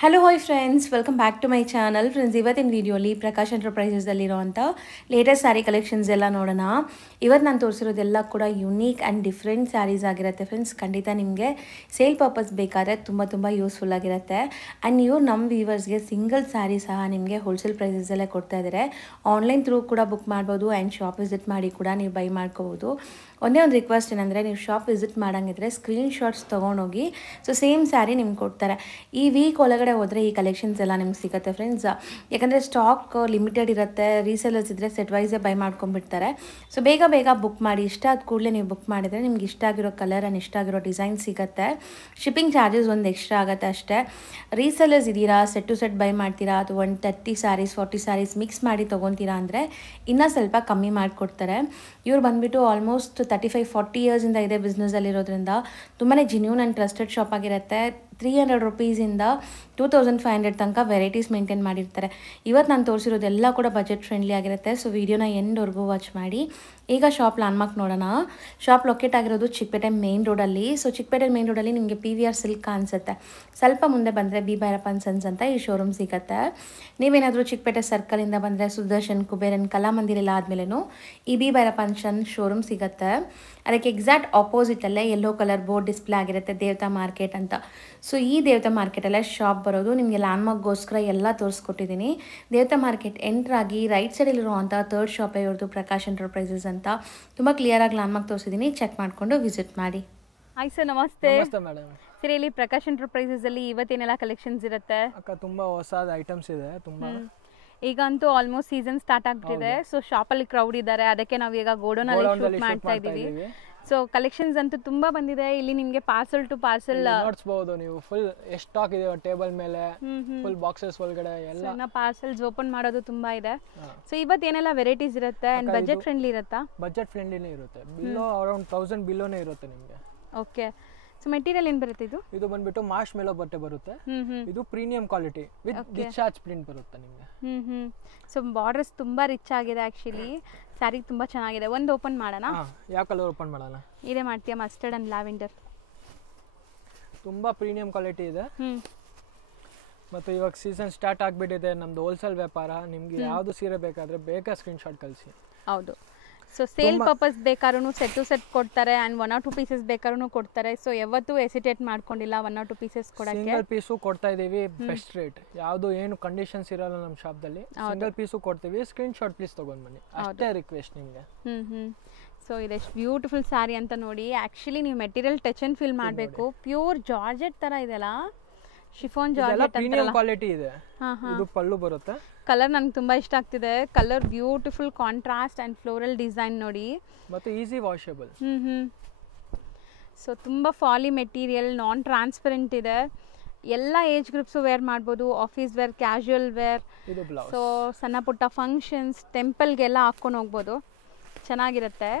Hello hi friends, welcome back to my channel. Friends, ಇವತ್ತಿನ ವೀಡಿಯೋಲಿ ಪ್ರಕಾಶ್ ಎಂಟರ್ಪ್ರೈಸಸ್ದಲ್ಲಿರೋವಂಥ ಲೇಟೆಸ್ಟ್ ಸ್ಯಾರಿ ಕಲೆಕ್ಷನ್ಸ್ ಎಲ್ಲ ನೋಡೋಣ. ಇವತ್ತು ನಾನು ತೋರಿಸಿರೋದೆಲ್ಲ ಕೂಡ ಯುನೀಕ್ ಆ್ಯಂಡ್ ಡಿಫ್ರೆಂಟ್ ಸ್ಯಾರೀಸ್ ಆಗಿರುತ್ತೆ ಫ್ರೆಂಡ್ಸ್. ಖಂಡಿತ ನಿಮಗೆ ಸೇಲ್ ಪರ್ಪಸ್ ಬೇಕಾದರೆ ತುಂಬ ಯೂಸ್ಫುಲ್ ಆಗಿರುತ್ತೆ. ಆ್ಯಂಡ್ ನೀವು ನಮ್ಮ ವ್ಯೂವರ್ಸ್ಗೆ ಸಿಂಗಲ್ ಸ್ಯಾರಿ ಸಹ ನಿಮಗೆ ಹೋಲ್ಸೇಲ್ ಪ್ರೈಸಸಲ್ಲೇ ಕೊಡ್ತಾ ಇದ್ದಾರೆ. ಆನ್ಲೈನ್ ಥ್ರೂ ಕೂಡ ಬುಕ್ ಮಾಡ್ಬೋದು ಆ್ಯಂಡ್ ಶಾಪ್ ವಿಸಿಟ್ ಮಾಡಿ ಕೂಡ ನೀವು ಬೈ ಮಾಡ್ಕೋಬೋದು. ಒಂದೇ ಒಂದು ರಿಕ್ವೆಸ್ಟ್ ಏನಂದರೆ, ನೀವು ಶಾಪ್ ವಿಸಿಟ್ ಮಾಡೋಂಗಿದ್ರೆ ಸ್ಕ್ರೀನ್ಶಾಟ್ಸ್ ತೊಗೊಂಡೋಗಿ. ಸೊ ಸೇಮ್ ಸ್ಯಾರಿ ನಿಮ್ಗೆ ಕೊಡ್ತಾರೆ. ಈ ವೀಕ್ ಒಳಗಡೆ ಹೋದರೆ ಈ ಕಲೆಕ್ಷನ್ಸ್ ಎಲ್ಲ ನಿಮ್ಗೆ ಸಿಗುತ್ತೆ ಫ್ರೆಂಡ್ಸ್. ಯಾಕಂದರೆ ಸ್ಟಾಕ್ ಲಿಮಿಟೆಡ್ ಇರುತ್ತೆ. ರೀಸೇಲರ್ಸ್ ಇದ್ದರೆ ಸೆಟ್ ವೈಸೇ ಬೈ ಮಾಡ್ಕೊಂಡ್ಬಿಡ್ತಾರೆ. ಸೊ ಬೇಗ ಬುಕ್ ಮಾಡಿ. ಇಷ್ಟ ಆದ ಕೂಡಲೇ ನೀವು ಬುಕ್ ಮಾಡಿದರೆ ನಿಮ್ಗೆ ಇಷ್ಟ ಆಗಿರೋ ಕಲರ್ ಆ್ಯಂಡ್ ಇಷ್ಟ ಆಗಿರೋ ಡಿಸೈನ್ ಸಿಗುತ್ತೆ. ಶಿಪ್ಪಿಂಗ್ ಚಾರ್ಜಸ್ ಒಂದು ಎಕ್ಸ್ಟ್ರಾ ಆಗುತ್ತೆ ಅಷ್ಟೇ. ರೀಸೇಲರ್ಸ್ ಇದ್ದೀರಾ, ಸೆಟ್ ಟು ಸೆಟ್ ಬೈ ಮಾಡ್ತೀರಾ ಅಥವಾ 30 ಸ್ಯಾರೀಸ್ 40 ಸ್ಯಾರೀಸ್ ಮಿಕ್ಸ್ ಮಾಡಿ ತೊಗೊತೀರಾ ಅಂದರೆ ಇನ್ನೂ ಸ್ವಲ್ಪ ಕಮ್ಮಿ ಮಾಡಿಕೊಡ್ತಾರೆ. ಇವ್ರು ಬಂದುಬಿಟ್ಟು ಆಲ್ಮೋಸ್ಟ್ 35-40 ಇಯರ್ಸಿಂದ ಇದೆ ಬಿಸ್ನೆಸ್ಸಲ್ಲಿರೋದ್ರಿಂದ ತುಂಬಾ ಜೆನ್ಯೂನ್ ಆ್ಯಂಡ್ ಟ್ರಸ್ಟೆಡ್ ಶಾಪ್ ಆಗಿರುತ್ತೆ. 300 ರುಪೀಸಿಂದ 2500 ತನಕ ವೆರೈಟೀಸ್ ಮೇಂಟೈನ್ ಮಾಡಿರ್ತಾರೆ. ಇವತ್ತು ನಾನು ತೋರಿಸಿರೋದೆಲ್ಲ ಕೂಡ ಬಜೆಟ್ ಫ್ರೆಂಡ್ಲಿ ಆಗಿರುತ್ತೆ. ಸೊ ವಿಡಿಯೋನ ಎಂಡ್ವರೆಗೂ ವಾಚ್ ಮಾಡಿ. ಈಗ ಶಾಪ್ ಲ್ಯಾಂಡ್ಮಾರ್ಕ್ ನೋಡೋಣ. ಶಾಪ್ ಲೊಕೇಟ್ ಆಗಿರೋದು ಚಿಕ್ಕಪೇಟೆ ಮೇನ್ ರೋಡಲ್ಲಿ. ಸೊ ಚಿಕ್ಕಪೇಟೆ ಮೇನ್ ರೋಡಲ್ಲಿ ನಿಮಗೆ PVR ಸಿಲ್ಕ್ ಕಾಣಿಸುತ್ತೆ. ಸ್ವಲ್ಪ ಮುಂದೆ ಬಂದರೆ ಬಿ ಭೈರಪ್ಪ ಸನ್ಸ್ ಅಂತ ಈ ಶೋರೂಮ್ ಸಿಗುತ್ತೆ. ನೀವೇನಾದರೂ ಚಿಕ್ಕಪೇಟೆ ಸರ್ಕಲಿಂದ ಬಂದರೆ ಸುದರ್ಶನ್, ಕುಬೇರನ್, ಕಲಾಮಂದಿರ ಎಲ್ಲ ಆದಮೇಲೆನೂ ಈ ಬಿ ಭೈರಪ್ಪ ಶೋರೂಮ್ ಸಿಗುತ್ತೆ. ಅದಕ್ಕೆ ಎಕ್ಸಾಕ್ಟ್ ಆಪೋಸಿಟಲ್ಲೇ ಯೆಲ್ಲೋ ಕಲರ್ ಬೋರ್ಡ್ ಡಿಸ್ಪ್ಲೇ ಆಗಿರುತ್ತೆ, ದೇವತಾ ಮಾರ್ಕೆಟ್ ಅಂತ. ಸೊ ಈ ದೇವತಾ ಮಾರ್ಕೆಟಲ್ಲೇ ಶಾಪ್ ಬರೋದು. ನಿಮಗೆ ಲ್ಯಾಂಡ್ಮಾರ್ಕ್ಗೋಸ್ಕರ ಎಲ್ಲ ತೋರಿಸ್ಕೊಟ್ಟಿದ್ದೀನಿ. ದೇವತಾ ಮಾರ್ಕೆಟ್ ಎಂಟ್ರಾಗಿ ರೈಟ್ ಸೈಡಲ್ಲಿರುವಂಥ ಥರ್ಡ್ ಶಾಪೇ ಇವ್ರದ್ದು, ಪ್ರಕಾಶ್ ಎಂಟರ್ಪ್ರೈಸಸ್ ಅಂತ. ತುಂಬ ಕ್ಲಿಯರಾಗಿ ಲ್ಯಾಂಡ್ಮಾರ್ಕ್ ತೋರಿಸಿದ್ದೀನಿ. ಚೆಕ್ ಮಾಡಿಕೊಂಡು ವಿಸಿಟ್ ಮಾಡಿ. ಹಾಯ್ ಸರ್, ನಮಸ್ತೆ. ನಮಸ್ತೆ ಮೇಡಮ್. ಸರಿ, ಇಲ್ಲಿ ಪ್ರಕಾಶ್ ಎಂಟರ್ಪ್ರೈಸಸ್ ಇವತ್ತೇನೆಲ್ಲ ಕಲೆಕ್ಷನ್ಸ್ ಇರುತ್ತೆ? ಅಕ್ಕ ತುಂಬಾ ಹೊಸದ ಐಟಮ್ಸ್ ಇದೆ. ತುಂಬಾ ಈಗಂತೂ ಆಲ್ಮೋಸ್ಟ್ ಸೀಸನ್ ಸ್ಟಾರ್ಟ್ ಆಗ್ತಿದೆ. ಸೊ ಶಾಪಲ್ಲಿ ಕ್ರೌಡ್ ಇದ್ದಾರೆ. ಅದಕ್ಕೆ ನಾವು ಈಗ ಗೋಡೌನಲ್ಲಿ ಶೂಟ್ ಮಾಡ್ತಾ ಇದ್ದೀವಿ. ಸೊ ಕಲೆಕ್ಷನ್ಸ್ ಅಂತೂ ತುಂಬಾ ಬಂದಿದೆ. ಇಲ್ಲಿ ನಿಮಗೆ ಪಾರ್ಸಲ್ ಟು ಪಾರ್ಸಲ್ ನೋಡ್ಸಬಹುದು ನೀವು. ಫುಲ್ ಎಷ್ಟು ಸ್ಟಾಕ್ ಇದೆ ಟೇಬಲ್ ಮೇಲೆ, ಫುಲ್ ಬಾಕ್ಸಸ್ ಒಳಗಡೆ ಎಲ್ಲ ಪಾರ್ಸಲ್ಸ್ ಓಪನ್ ಮಾಡೋದು ತುಂಬಾ ಇದೆ. ಸೊ ಇವತ್ತೇನೆಲ್ಲ ವೆರೈಟೀಸ್ ಇರುತ್ತೆ ಅಂಡ್ ಬಜೆಟ್ ಫ್ರೆಂಡ್ಲಿ ಇರುತ್ತಾ? ಬಜೆಟ್ ಫ್ರೆಂಡ್ಲಿನೇ ಇರುತ್ತೆ. ಬಿಲೋ ಅರೌಂಡ್ 1000 ಬಿಲೋನೇ ಇರುತ್ತೆ ನಿಮಗೆ. ಓಕೆ. ಸೊ ಮೆಟೀರಿಯಲ್ ಏನು ಬರುತ್ತೆ ಇದು? ಇದು ಬಂದ್ಬಿಟ್ಟು ಮಾರ್ಶ್ ಮೆಲೋ ಬಟ್ಟೆ ಬರುತ್ತೆ. ಇದು premium quality with discharge print ಬರುತ್ತೆ ನಿಮಗೆ. ಸೊ ಬಾರ್ಡರ್ಸ್ ತುಂಬಾ ರಿಚ್ ಆಗಿದೆ. ಆಕ್ಚುಲಿ ಸ್ಯಾರಿ ತುಂಬಾ ಚೆನ್ನಾಗಿದೆ. ಒಂದು ಓಪನ್ ಮಾಡೋಣ. ಯಾವ ಕಲರ್ ಓಪನ್ ಮಾಡೋಣ? ಇದೇ ಮಾಡ್ತೀಯಾ? Mustard and lavender. ತುಂಬಾ ಪ್ರೀಮಿಯಂ ಕ್ವಾಲಿಟಿ ಇದೆ. ಮತ್ತು ಇವಾಗ ಸೀಸನ್ ಸ್ಟಾರ್ಟ್ ಆಗಿಬಿಟ್ಟಿದೆ. ನಮ್ದು ಹೋಲ್ಸೇಲ್ ವ್ಯಾಪಾರ. ನಿಮ್ಗೆ ಯಾವುದು ಸೀರೆ ಬೇಕಾದ್ರೆ ಬೇಗ ಸ್ಕ್ರೀನ್ಶಾಟ್ ಕಳಿಸಿ. ಹೌದು. ಸೊ ಸೇಲ್ ಪರ್ಪಸ್ ಬೇಕಾದ್ರೂ ಸೆಟ್ ಟು ಸೆಟ್ ಕೊಡ್ತಾರೆ ಆ್ಯಂಡ್ 1 or 2 ಪೀಸಸ್ ಬೇಕಾದ್ರೂ ಕೊಡ್ತಾರೆ. ಸೊ ಯಾವತ್ತೂ ಎಸಿಟೇಟ್ ಮಾಡ್ಕೊಂಡಿಲ್ಲ 1 or 2 ಪೀಸಸ್ ಕೊಡೋಕ್ಕೆ. ಸಿಂಗಲ್ ಪೀಸು ಕೊಡ್ತಾ ಇದೀವಿ. Best rate. ಯಾವುದು ಏನು ಕಂಡೀಷನ್ಸ್ ಇರಲ್ಲ ನಮ್ಮ ಶಾಪ್ದಲ್ಲಿ. ಸಿಂಗಲ್ ಪೀಸು ಕೊಡ್ತೀವಿ. ಸ್ಕ್ರೀನ್ಶಾಟ್ ಪ್ಲೀಸ್ ತೊಗೊಂಡು ಬನ್ನಿ, ಅಷ್ಟೇ ರಿಕ್ವೆಸ್ಟ್ ನಿಮಗೆ. ಸೊ ಇದೆಷ್ಟು ಬ್ಯೂಟಿಫುಲ್ ಸ್ಯಾರಿ ಅಂತ ನೋಡಿ. ಆ್ಯಕ್ಚುಲಿ ನೀವು ಮೆಟೀರಿಯಲ್ ಟಚ್ ಆ್ಯಂಡ್ ಫೀಲ್ ಮಾಡಬೇಕು. ಪ್ಯೂರ್ ಜಾರ್ಜೆಟ್ ಥರ ಇದೆಲ್ಲ, ಶಿಫಾನ್ ಜಾರ್ಜೆಟ್ ಪ್ರೀಮಿಯಂ ಕ್ವಾಲಿಟಿ ಇದೆ. ಇದು ಪಲ್ಲು ಬರುತ್ತೆ. ಕಲರ್ ನನಗೆ ತುಂಬಾ ಇಷ್ಟ ಆಗ್ತಿದೆ. Colour beautiful contrast and floral design ನೋಡಿ. ಮತ್ತೆ ಈಸಿ ವಾಷಬಲ್. ಸೊ ತುಂಬಾ ಫಾಲಿ ಮೆಟೀರಿಯಲ್, ನಾನ್ ಟ್ರಾನ್ಸ್ಪರೆಂಟ್ ಇದೆ. ಎಲ್ಲ ಏಜ್ ಗ್ರೂಪ್ಸು ವೇರ್ ಮಾಡ್ಬೋದು. Office wear, casual wear. ಇದು ಬ್ಲೌಸ್. ಸೊ ಸಣ್ಣ ಪುಟ್ಟ ಫಂಕ್ಷನ್ಸ್, ಟೆಂಪಲ್ಗೆಲ್ಲ ಹಾಕ್ಕೊಂಡು ಹೋಗ್ಬೋದು. ಚೆನ್ನಾಗಿರುತ್ತೆ.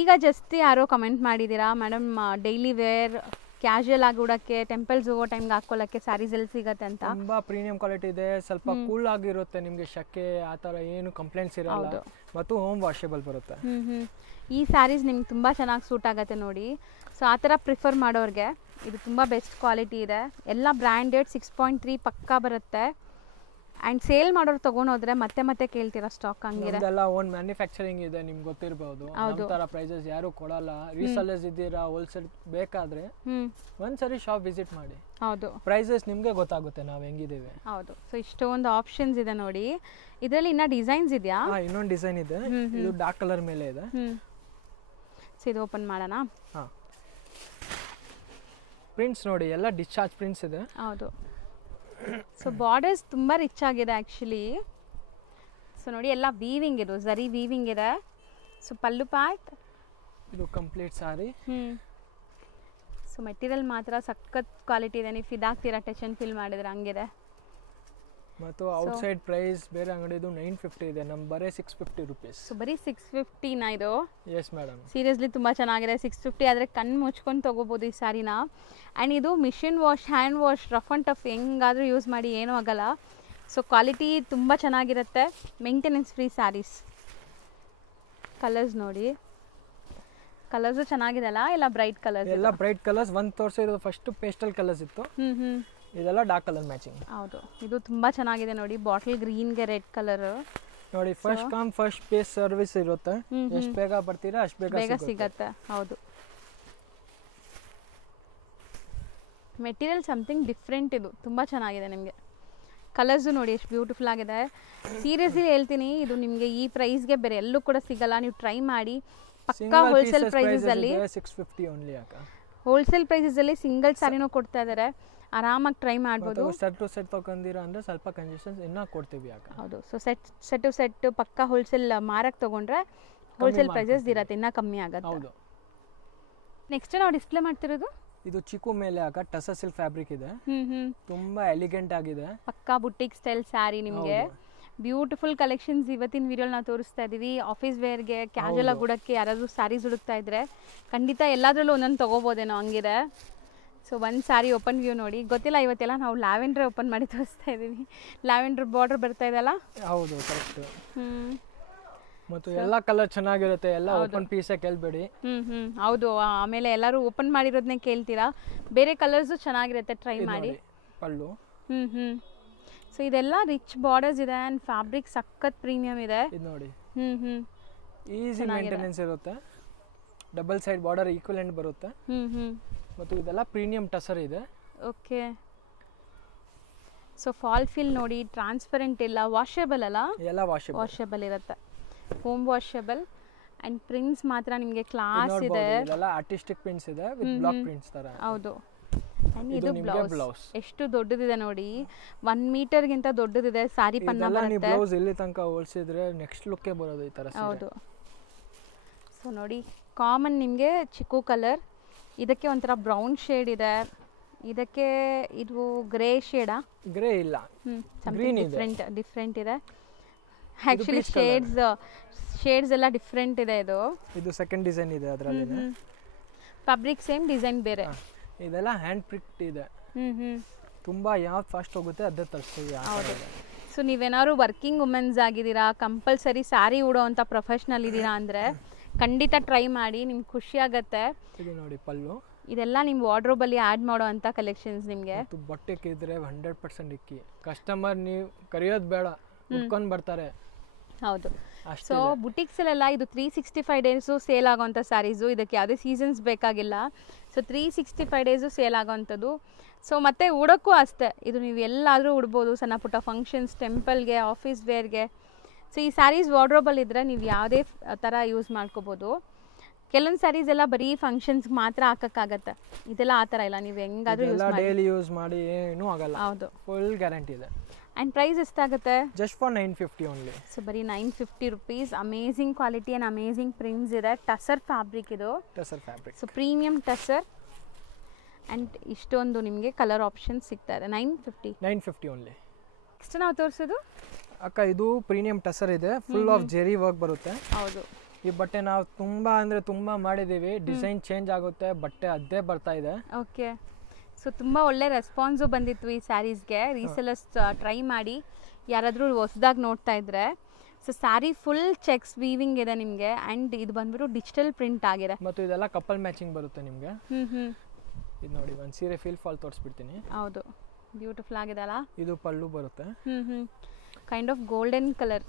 ಈಗ ಜಾಸ್ತಿ ಯಾರೋ ಕಮೆಂಟ್ ಮಾಡಿದ್ದೀರಾ, ಮೇಡಮ್ ಡೈಲಿ ವೇರ್ ಕ್ಯಾಶುಯಲ್ ಆಗಿ ಉಡೋಕ್ಕೆ, ಟೆಂಪಲ್ಸ್ ಹೋಗೋ ಟೈಮ್ಗೆ ಹಾಕೊಳ್ಳೋಕ್ಕೆ ಸ್ಯಾರೀಸ್ ಎಲ್ಲಿ ಸಿಗುತ್ತೆ ಅಂತ. ತುಂಬಾ ಪ್ರೀಮಿಯಂ ಕ್ವಾಲಿಟಿ ಇದೆ. ಸ್ವಲ್ಪ ಕೂಲ್ ಆಗಿರುತ್ತೆ. ನಿಮಗೆ ಶಕ್ಕೆ ಆ ಥರ ಏನು ಕಂಪ್ಲೇಂಟ್ಸ್ ಇರಲ್ಲ. ಮತ್ತು ಹೋಮ್ ವಾಷಬಲ್ ಬರುತ್ತೆ. ಈ ಸ್ಯಾರೀಸ್ ನಿಮ್ಗೆ ತುಂಬ ಚೆನ್ನಾಗಿ ಸೂಟ್ ಆಗುತ್ತೆ ನೋಡಿ. ಸೊ ಆ ಥರ ಪ್ರಿಫರ್ ಮಾಡೋರಿಗೆ ಇದು ತುಂಬ ಬೆಸ್ಟ್ ಕ್ವಾಲಿಟಿ ಇದೆ. ಎಲ್ಲ ಬ್ರ್ಯಾಂಡೆಡ್ 6.3 ಪಕ್ಕಾ ಬರುತ್ತೆ. ಆ್ಯಂಡ್ ಸೇಲ್ ಮಾಡೋರು ತೊಗೊಂಡೋದ್ರೆ ಮತ್ತೆ ಕೇಳ್ತೀರಾ ಸ್ಟಾಕ್. ಹಂಗಿರ ಇದೆಲ್ಲ ಓನ್ ಮ್ಯಾನುಫ್ಯಾಕ್ಚರಿಂಗ್ ಇದೆ. ನಿಮ್ಗೆ ಗೊತ್ತಿರಬಹುದು. ನಮ್ಮ ಥರ ಪ್ರೈಸಸ್ ಯಾರು ಕೊಡಲ್ಲ. ರೀಸೆಲ್ಲರ್ಸ್ ಇದ್ದೀರಾ, ಹೋಲ್ಸೇಲ್ ಬೇಕಾದ್ರೆ ಒಂದ್ಸರಿ ಶಾಪ್ ವಿಸಿಟ್ ಮಾಡಿ. ಹೌದು, ಪ್ರೈಸಸ್ ನಿಮಗೆ ಗೊತ್ತಾಗುತ್ತೆ ನಾವು ಹೆಂಗಿದ್ದೀವಿ. ಹೌದು. ಸೊ ಇಷ್ಟೊಂದು ಆಪ್ಷನ್ಸ್ ಇದೆ ನೋಡಿ. ಇದರಲ್ಲಿ ಇನ್ನ ಡಿಸೈನ್ಸ್ ಇದೆಯಾ? ಇನ್ನೊಂದು ಡಿಸೈನ್ ಇದೆ. ಇದು ಡಾರ್ಕ್ ಕಲರ್ ಮೇಲೆ ಇದೆ. ಸೊ ಇದು ಓಪನ್ ಮಾಡೋಣ. ಪ್ರಿಂಟ್ಸ್ ನೋಡಿ, ಎಲ್ಲ ಡಿಸ್ಚಾರ್ಜ್ ಪ್ರಿಂಟ್ಸ್ ಇದೆ. ಹೌದು. ಸೊ ಬಾರ್ಡರ್ಸ್ ತುಂಬ ರಿಚ್ ಆಗಿದೆ ಆ್ಯಕ್ಚುಲಿ. ಸೊ ನೋಡಿ, ಎಲ್ಲ ವೀವಿಂಗ್ ಇದು, ಝರಿ ವೀವಿಂಗ್ ಇದೆ. ಸೊ ಪಲ್ಲು ಪಾರ್ಟ್ ಇದು ಕಂಪ್ಲೀಟ್ ಸಾರಿ. ಸೊ ಮೆಟೀರಿಯಲ್ ಮಾತ್ರ ಸಖತ್ ಕ್ವಾಲಿಟಿ ಇದೆ. ನೀವು ಫಿದಾಗ್ತೀರಾ ಟಚ್ ಆ್ಯಂಡ್ ಫೀಲ್ ಮಾಡಿದ್ರೆ, ಹಂಗಿದೆ. ಮತ್ತು ಔಟ್ಸೈಡ್ ಪ್ರೈಸ್ ಬೇರೆ ಅಂಗಡಿದು 950 ಇದೆ. ನಮ್ಮ ಬರೀ 650 ರುಪೀಸ್. ಸೊ ಬರೀ 650ನಾ ಇದು? Yes madam. ಸೀರಿಯಸ್ಲಿ ತುಂಬ ಚೆನ್ನಾಗಿದೆ. 650 ಆದರೆ ಕಣ್ಣು ಮುಚ್ಕೊಂಡು ತೊಗೋಬೋದು ಈ ಸ್ಯಾರಿನ. ಆ್ಯಂಡ್ ಇದು machine wash, hand wash, rough and tough ಹೆಂಗಾದರೂ ಯೂಸ್ ಮಾಡಿ ಏನೂ ಆಗಲ್ಲ. ಸೊ ಕ್ವಾಲಿಟಿ ತುಂಬ ಚೆನ್ನಾಗಿರುತ್ತೆ. Maintenance free saris. ಕಲರ್ಸ್ ನೋಡಿ, ಕಲರ್ಸು ಚೆನ್ನಾಗಿದೆ ಅಲ್ಲ? ಎಲ್ಲ ಬ್ರೈಟ್ ಕಲರ್ಸ್. ಎಲ್ಲ ಬ್ರೈಟ್ ಕಲರ್ಸ್. ಒಂದು ತೋರಿಸಿರೋದು ಫಸ್ಟ್ ಪೇಸ್ಟಲ್ ಕಲರ್ಸ್ ಇತ್ತು. ಇದೆಲ್ಲ ಡಾರ್ಕ್ ಕಲರ್ ಮ್ಯಾಚಿಂಗ್. ಹೌದು, ಇದು ತುಂಬ ಚೆನ್ನಾಗಿದೆ ನೋಡಿ, ಬಾಟಲ್ ಗ್ರೀನ್ಗೆ ರೆಡ್ ಕಲರ್ ನೋಡಿ. First come first pay service ಇರುತ್ತೆ, ಎಷ್ಟು ಬೇಗ ಬರ್ತೀರಾ ಅಷ್ಟು ಬೇಗ ಸಿಗತ್ತೆ. ಹೌದು, ಮೆಟೀರಿಯಲ್ ಸಮಥಿಂಗ್ ಡಿಫ್ರೆಂಟ್, ಇದು ತುಂಬ ಚೆನ್ನಾಗಿದೆ. ನಿಮಗೆ ಕಲರ್ಸು ನೋಡಿ ಎಷ್ಟು ಬ್ಯೂಟಿಫುಲ್ ಆಗಿದೆ. ಸೀರಿಯಸ್ಲಿ ಹೇಳ್ತೀನಿ, ಇದು ನಿಮಗೆ ಈ ಪ್ರೈಸ್ಗೆ ಬೇರೆ ಎಲ್ಲೂ ಕೂಡ ಸಿಗಲ್ಲ. ನೀವು ಟ್ರೈ ಮಾಡಿ. ಪಕ್ಕಾ ಹೋಲ್ಸೇಲ್ ಪ್ರೈಸಲ್ಲಿ 650 ಓನ್ಲಿ. ಹೋಲ್ಸೇಲ್ ಪ್ರೈಸಲ್ಲಿ ಸಿಂಗಲ್ ಸ್ಯಾರಿನೂ ಕೊಡ್ತಾ ಇದ್ದಾರೆ, ಆರಾಮಾಗಿ ಟ್ರೈ ಮಾಡ್ಬೋದು. ಸೆಟ್ ಟು ಸೆಟ್ ತಗೊಂಡಿರ ಅಂದರೆ ಸ್ವಲ್ಪ ಕನ್ಸೆಷನ್ಸ್ ಇನ್ನೂ ಕೊಡ್ತೀವಿ. ಹೌದು, ಸೊ ಸೆಟ್ ಟು ಸೆಟ್ ಪಕ್ಕಾ ಹೋಲ್ಸೇಲ್ ಮಾರಕ್ಕೆ ತೊಗೊಂಡ್ರೆ ಹೋಲ್ಸೇಲ್ ಪ್ರೈಸಸ್ ಇರತ್ತೆ, ಇನ್ನೂ ಕಮ್ಮಿ ಆಗುತ್ತೆ. ಹೌದು. ನೆಕ್ಸ್ಟ್ ನಾವು ಡಿಸ್ಪ್ಲೇ ಮಾಡ್ತಿರೋದು ಇದು ಚಿಕ್ಕು ಮೇಲೆ ಟಸರ್ ಸಿಲ್ಕ್ ಫ್ಯಾಬ್ರಿಕ್ ಇದೆ, ತುಂಬಾ ಎಲಿಗೆಂಟ್ ಆಗಿದೆ. ಪಕ್ಕಾ ಬುಟ್ಟಿಕ್ ಸ್ಟೈಲ್ ಸ್ಯಾರಿ ನಿಮಗೆ. ಬ್ಯೂಟಿಫುಲ್ ಕಲೆಕ್ಷನ್ಸ್ ಇವತ್ತಿನ ವಿಡಿಯೋಲಿ ನಾವು ತೋರಿಸ್ತಾ ಇದ್ದೀವಿ. ಆಫೀಸ್ ವೇರ್ಗೆ, ಕ್ಯಾಶುವಲ್ ಆಗಿ ಉಡೋಕ್ಕೆ ಯಾರಾದರೂ ಸ್ಯಾರೀಸ್ ಹುಡುಕ್ತಾ ಇದ್ರೆ ಖಂಡಿತ ಎಲ್ಲದರಲ್ಲೂ ಒಂದೊಂದು ತೊಗೋಬೋದೇನೋ, ಹಂಗಿದೆ. ಸೊ ಒಂದು ಸ್ಯಾರಿ ಓಪನ್ ವ್ಯೂ ನೋಡಿ. ಗೊತ್ತಿಲ್ಲ, ಇವತ್ತೆಲ್ಲ ನಾವು ಲ್ಯಾವೆಂಡರ್ ಓಪನ್ ಮಾಡಿ ತೋರಿಸ್ತಾ ಇದ್ದೀವಿ. ಲ್ಯಾವೆಂಡರ್ ಬಾರ್ಡರ್ ಬರ್ತಾ ಇದೆಲ್ಲ. ಹೌದು, ಕರೆಕ್ಟ್. ಮತ್ತು ಎಲ್ಲ ಕಲರ್ ಚೆನ್ನಾಗಿರುತ್ತೆ, ಎಲ್ಲ ಓಪನ್ ಪೀಸೇ ಕೇಳಬೇಡಿ. ಹೌದು, ಆಮೇಲೆ ಎಲ್ಲರೂ ಓಪನ್ ಮಾಡಿರೋದನ್ನೇ ಕೇಳ್ತೀರಾ. ಬೇರೆ ಕಲರ್ಸು ಚೆನ್ನಾಗಿರುತ್ತೆ, ಟ್ರೈ ಮಾಡಿ. ಪಲ್ಲು. ಸೊ ಇದೆಲ್ಲ ರಿಚ್ ಬಾರ್ಡರ್ಸ್ ಇದೆ ಆ್ಯಂಡ್ ಫ್ಯಾಬ್ರಿಕ್ ಸಖತ್ ಪ್ರೀಮಿಯಂ ಇದೆ. ಇದು ನೋಡಿ, ಈಸಿ ಮೇಂಟೆನೆನ್ಸ್ ಇರುತ್ತೆ. ಡಬಲ್ ಸೈಡ್ ಬಾರ್ಡರ್ ಈಕ್ವಲೆಂಟ್ ಬರುತ್ತೆ. ಮತ್ತು ಇದೆಲ್ಲ ಪ್ರೀಮಿಯಂ ಟಸರ್ ಇದೆ. ಓಕೆ. ಸೊ ಫಾಲ್ ಫಿಲ್ ನೋಡಿ, ಟ್ರಾನ್ಸ್ಪರೆಂಟ್ ಇಲ್ಲ, ವಾಷೇಬಲ್ ಅಲ್ಲ, ಎಲ್ಲ ವಾಷೇಬಲ್ ಇರುತ್ತೆ, ಹೋಮ್ ವಾಷೇಬಲ್. ಅಂಡ್ ಪ್ರಿಂಟ್ಸ್ ಮಾತ್ರ ನಿಮಗೆ ಕ್ಲಾಸ್ ಇದೆ. ಇದೆಲ್ಲ ಆರ್ಟಿಸ್ಟಿಕ್ ಪ್ರಿಂಟ್ಸ್ ಇದೆ ವಿತ್ ಬ್ಲಾಕ್ ಪ್ರಿಂಟ್ಸ್ ತರ. ಹೌದು. ಅಂಡ್ ಇದು ಬ್ಲೌಸ್ ಎಷ್ಟು ದೊಡ್ಡದಿದೆ ನೋಡಿ, 1 ಮೀಟರ್ಗಿಂತ ದೊಡ್ಡದಿದೆ. ಸಾರಿ ಪನ್ನ ಬರುತ್ತೆ. ನೀವು ಬ್ಲೌಸ್ ಇಲ್ಲಿ ತನಕ ಹೋಲಿಸಿದ್ರೆ ನೆಕ್ಸ್ಟ್ ಲುಕ್ಕೇ ಬರೋದು ಈ ತರ. ಹೌದು. ಸೊ ನೋಡಿ, ಕಾಮನ್ ನಿಮಗೆ ಚಿಕ್ಕು ಕಲರ್, ಇದಕ್ಕೆ ಒಂಥರ ಬ್ರೌನ್ ಶೇಡ್ ಇದೆ, ಇದಕ್ಕೆ ಇದು ಗ್ರೇ ಶೇಡಾ? ಗ್ರೇ ಇಲ್ಲ, ಡಿಫ್ರೆಂಟ್ ಇದೆ. ಆಕ್ಚುಲಿ ಶೇಡ್ಸ್ ಎಲ್ಲ ಡಿಫ್ರೆಂಟ್ ಇದೆ. ಇದು ಸೆಕೆಂಡ್ ಡಿಸೈನ್ ಇದೆ ಅದರಲ್ಲಿ. ಫ್ಯಾಬ್ರಿಕ್ ಸೇಮ್, ಡಿಸೈನ್ ಬೇರೆ. ಇದೆಲ್ಲ ಹ್ಯಾಂಡ್ ಪ್ರಿಂಟ್ ಇದೆ. ತುಂಬಾ ಯಾವ್ದು ಫಾಸ್ಟ್ ಹೋಗುತ್ತೆ ಅದೇ ತರಿಸ್ತೀವಿ. ಸೊ ನೀವೇನಾದ್ರು ವರ್ಕಿಂಗ್ ವುಮೆನ್ಸ್ ಆಗಿದ್ದೀರಾ, ಕಂಪಲ್ಸರಿ ಸ್ಯಾರಿ ಉಡೋ ಅಂತ ಪ್ರೊಫೆಷ್ನಲ್ ಇದ್ದೀರಾ ಅಂದರೆ ಖಂಡಿತ ಟ್ರೈ ಮಾಡಿ, ನಿಮ್ಗೆ ಖುಷಿ ಆಗತ್ತೆ. ಇದು ನೋಡಿ ಪಲ್ಲು. ಇದೆಲ್ಲ ನಿಮ್ಮ ವಾರ್ಡ್ರೋಬಲ್ಲಿ ಆ್ಯಡ್ ಮಾಡೋ ಅಂಥ ಕಲೆಕ್ಷನ್ಸ್ ನಿಮಗೆ. ಬಟ್ಟೆ ಇದ್ರೆ 100% ಇಕ್ಕಿ. ಕಸ್ಟಮರ್ ನೀವು ಕರೆಯೋದು ಬೇಡ, ಉಟ್ಕೊಂಡು ಬರ್ತಾರೆ. ಹೌದು. ಸೊ ಬುಟಿಕ್ಸಲ್ಲೆಲ್ಲ ಇದು 365 ಡೇಸು ಸೇಲ್ ಆಗೋವಂಥ ಸ್ಯಾರೀಸು. ಇದಕ್ಕೆ ಯಾವುದೇ ಸೀಸನ್ಸ್ ಬೇಕಾಗಿಲ್ಲ. ಸೊ 365 ಡೇಸು ಸೇಲ್ ಆಗೋವಂಥದ್ದು. ಸೊ ಮತ್ತು ಉಡೋಕ್ಕೂ ಅಷ್ಟೇ, ಇದು ನೀವು ಎಲ್ಲಾದರೂ ಉಡ್ಬೋದು, ಸಣ್ಣ ಪುಟ್ಟ ಫಂಕ್ಷನ್ಸ್, ಟೆಂಪಲ್ಗೆ, ಆಫೀಸ್ ವೇರ್ಗೆ. ಸೊ ಈ ಸ್ಯಾರೀಸ್ ವಾರ್ಡ್ರೋಬಲ್ ಇದ್ದರೆ ನೀವು ಯಾವುದೇ ಥರ ಯೂಸ್ ಮಾಡ್ಕೋಬೋದು. ಕೆಲವೊಂದು ಸ್ಯಾರೀಸ್ ಎಲ್ಲ ಬರೀ ಫಂಕ್ಷನ್ಸ್ಗೆ ಮಾತ್ರ ಹಾಕೋಕ್ಕಾಗತ್ತೆ, ಇದೆಲ್ಲ ಆ ಥರ ಇಲ್ಲ, ನೀವು ಹೆಂಗಾದರೂ ಯೂಸ್ ಮಾಡಿ ಏನೂ ಆಗಲ್ಲ. ಹೌದು, ಫುಲ್ ಗ್ಯಾರಂಟಿ ಇದೆ. ಆ್ಯಂಡ್ ಪ್ರೈಸ್ ಎಷ್ಟಾಗುತ್ತೆ? Just for 950 only. ಸೊ ಬರೀ 950 rupees. Amazing quality and amazing prints ಇದೆ. ಟಸರ್ ಫ್ಯಾಬ್ರಿಕ್ ಇದು. Tussar fabric. So premium tussar. And ಇಷ್ಟೊಂದು ನಿಮಗೆ ಕಲರ್ ಆಪ್ಷನ್ಸ್ ಸಿಗ್ತಾ ಇದೆ. 950 ಓನ್ಲಿ. ನೆಕ್ಸ್ಟ್ ನಾವು ತೋರಿಸೋದು ಅಕ್ಕ, ಇದು ಪ್ರೀಮಿಯಂ ಟಸರ್ ಇದೆ, ಫುಲ್ ಆಫ್ ಜೆರಿ ವರ್ಕ್ ಬರುತ್ತೆ. ಹೌದು. ಈ ಬಟ್ಟೆ ನಾವು ತುಂಬಾ ಅಂದರೆ ತುಂಬಾ ಮಾಡಿದ್ದೀವಿ. ಡಿಸೈನ್ ಚೇಂಜ್ ಆಗುತ್ತೆ, ಬಟ್ಟೆ ಅದೇ ಬರ್ತಾ ಇದೆ. ಓಕೆ. ಸೊ ತುಂಬ ಒಳ್ಳೆ ರೆಸ್ಪಾನ್ಸು ಬಂದಿತ್ತು ಈ ಸ್ಯಾರೀಸ್ಗೆ. ರೀಸೆಲ್ಲರ್ಸ್ ಟ್ರೈ ಮಾಡಿ, ಯಾರಾದರೂ ಹೊಸದಾಗಿ ನೋಡ್ತಾ ಇದ್ರೆ. So sari full cheques weaving ಇದೆ ನಿಮಗೆ. ಆ್ಯಂಡ್ ಇದು ಬಂದ್ಬಿಟ್ಟು ಡಿಜಿಟಲ್ ಪ್ರಿಂಟ್ ಆಗಿದೆ. ಮತ್ತು ಇದೆಲ್ಲ ಕಪಲ್ ಮ್ಯಾಚಿಂಗ್ ಬರುತ್ತೆ ನಿಮಗೆ. ಇದು ನೋಡಿ, ಒಂದು ಸೀರೆ ಫಾಲ್ ತೋರಿಸ್ಬಿಡ್ತೀನಿ. ಹೌದು, ಬ್ಯೂಟಿಫುಲ್ ಆಗಿದೆ ಅಲ್ಲ. ಇದು ಪಲ್ಲು ಬರುತ್ತೆ. Kind of golden colour.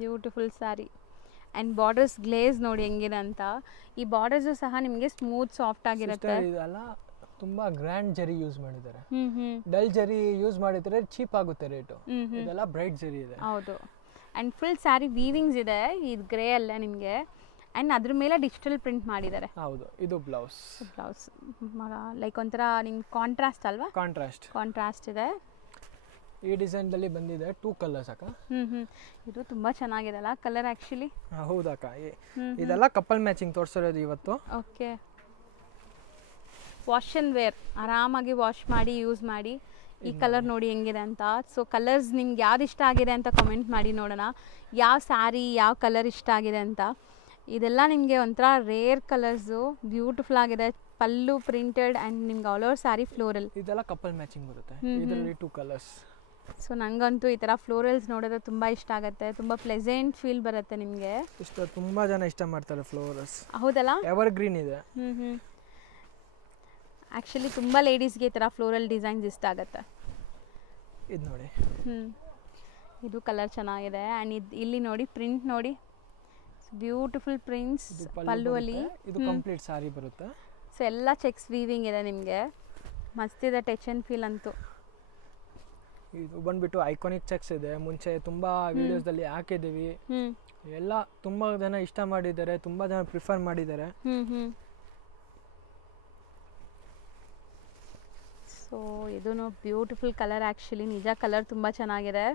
Beautiful sari. And borders glaze ನೋಡಿ ಹೆಂಗಿದೆ ಅಂತ. ಈ ಬಾರ್ಡರ್ಸು ಸಹ ನಿಮಗೆ ಸ್ಮೂತ್ ಸಾಫ್ಟ್ ಆಗಿರುತ್ತೆ. ಇದೆಲ್ಲ ತುಂಬಾ ಗ್ರ್ಯಾಂಡ್ ಜರಿ ಯೂಸ್ ಮಾಡಿದ್ದಾರೆ. ಡಲ್ ಜರಿ ಯೂಸ್ ಮಾಡಿದ್ರೆ ಚೀಪ್ ಆಗುತ್ತೆ ರೇಟು. ಇದೆಲ್ಲ ಬ್ರೈಟ್ ಜರಿ ಇದೆ. ಹೌದು. ಆ್ಯಂಡ್ ಫುಲ್ ಸ್ಯಾರಿ ವೀವಿಂಗ್ಸ್ ಇದೆ, ಇದು ಗ್ರೇ ಅಲ್ಲೇ ನಿಮಗೆ. ಆ್ಯಂಡ್ ಅದ್ರ ಮೇಲೆ ಡಿಜಿಟಲ್ ಪ್ರಿಂಟ್ ಮಾಡಿದ್ದಾರೆ. ಹೌದು. ಇದು ಬ್ಲೌಸ್ ಲೈಕ್ ಒಂಥರ ನಿಮ್ಗೆ ಕಾಂಟ್ರಾಸ್ಟ್ ಅಲ್ವಾ? ಕಾಂಟ್ರಾಸ್ಟ್ ಇದೆ. ಈ ಡಿಸೈನ್ದಲ್ಲಿ ಬಂದಿದೆ 2 ಕಲರ್ಸ್ ಅಕ್ಕ. ಇದು ತುಂಬ ಚೆನ್ನಾಗಿದೆ ಅಲ್ಲ ಕಲರ್ ಆ್ಯಕ್ಚುಲಿ. ಹೌದಕ್ಕ, ಇದೆಲ್ಲ ಕಪಲ್ ಮ್ಯಾಚಿಂಗ್ ತೋರಿಸಿರೋದು ಇವತ್ತು. ಓಕೆ. ವಾಶ್ ಆ್ಯಂಡ್ ವೇರ್, ಆರಾಮಾಗಿ ವಾಶ್ ಮಾಡಿ ಯೂಸ್ ಮಾಡಿ. ಈ ಕಲರ್ ನೋಡಿ ಹೆಂಗಿದೆ ಅಂತ. ಸೊ ಕಲರ್ಸ್ ನಿಮ್ಗೆ ಯಾವ್ದು ಇಷ್ಟ ಆಗಿದೆ ಅಂತ ಕಮೆಂಟ್ ಮಾಡಿ ನೋಡೋಣ, ಯಾವ ಸ್ಯಾರಿ ಯಾವ ಕಲರ್ ಇಷ್ಟ ಆಗಿದೆ ಅಂತ. ಇದೆಲ್ಲ ನಿಮಗೆ ಒಂಥರ ರೇರ್ ಕಲರ್ಸು, ಬ್ಯೂಟಿಫುಲ್ ಆಗಿದೆ. ಪಲ್ಲು ಪ್ರಿಂಟೆಡ್ ಆ್ಯಂಡ್ ನಿಮ್ಗೆ ಆಲ್ ಓವರ್ ಸ್ಯಾರಿ ಫ್ಲೋರಲ್. ಇದೆಲ್ಲ ಕಪಲ್ ಮ್ಯಾಚಿಂಗ್ ಬರುತ್ತೆ. ಇದರಲ್ಲಿ 2 ಕಲರ್ಸ್. ಸೊ ನನಗಂತೂ ಈ ಥರ ಫ್ಲೋರಲ್ಸ್ ನೋಡೋದು ತುಂಬ ಇಷ್ಟ ಆಗುತ್ತೆ. ತುಂಬ ಪ್ಲೆಸೆಂಟ್ ಫೀಲ್ ಬರುತ್ತೆ ನಿಮಗೆ. ತುಂಬ ಜನ ಇಷ್ಟ ಮಾಡ್ತಾರೆ ಫ್ಲೋರಲ್ಸ್. ಹೌದಲ್ಲ? ಎವರ್ ಗ್ರೀನ್ ಇದೆ. ಆ್ಯಕ್ಚುಲಿ ತುಂಬ ಲೇಡೀಸ್ಗೆ ಈ ಥರ ಫ್ಲೋರಲ್ ಡಿಸೈನ್ಸ್ ಇಷ್ಟ ಆಗುತ್ತೆ. ಇದು ನೋಡಿ, ಇದು ಕಲರ್ ಚೆನ್ನಾಗಿದೆ. ಆ್ಯಂಡ್ ಇಲ್ಲಿ ನೋಡಿ ಪ್ರಿಂಟ್ ನೋಡಿ, ಬ್ಯೂಟಿಫುಲ್ ಪ್ರಿಂಟ್ಸ್ ಪಲ್ಲುವಲ್ಲಿ. ಇದು ಕಂಪ್ಲೀಟ್ ಸಾರಿ ಬರುತ್ತೆ. ಸೊ ಎಲ್ಲ ಚೆಕ್ಸ್ ವೀವಿಂಗ್ ಇದೆ ನಿಮಗೆ, ಮಸ್ತಿದೆ ಟಚ್ ಆ್ಯಂಡ್ ಫೀಲ್ ಅಂತೂ. ಇದು ಬಂದ್ಬಿಟ್ಟು ಐಕಾನಿಕ್ ಚೆಕ್ಸ್ ಇದೆ, ಮುಂಚೆ ತುಂಬ ವಿಡಿಯೋಸ್ದಲ್ಲಿ ಹಾಕಿದ್ದೀವಿ, ಎಲ್ಲ ತುಂಬ ಜನ ಇಷ್ಟ ಮಾಡಿದ್ದಾರೆ, ತುಂಬ ಜನ ಪ್ರಿಫರ್ ಮಾಡಿದ್ದಾರೆ. ಸೊ ಇದೂ ಬ್ಯೂಟಿಫುಲ್ ಕಲರ್, ಆ್ಯಕ್ಚುಲಿ ನಿಜ ಕಲರ್ ತುಂಬ ಚೆನ್ನಾಗಿದೆ.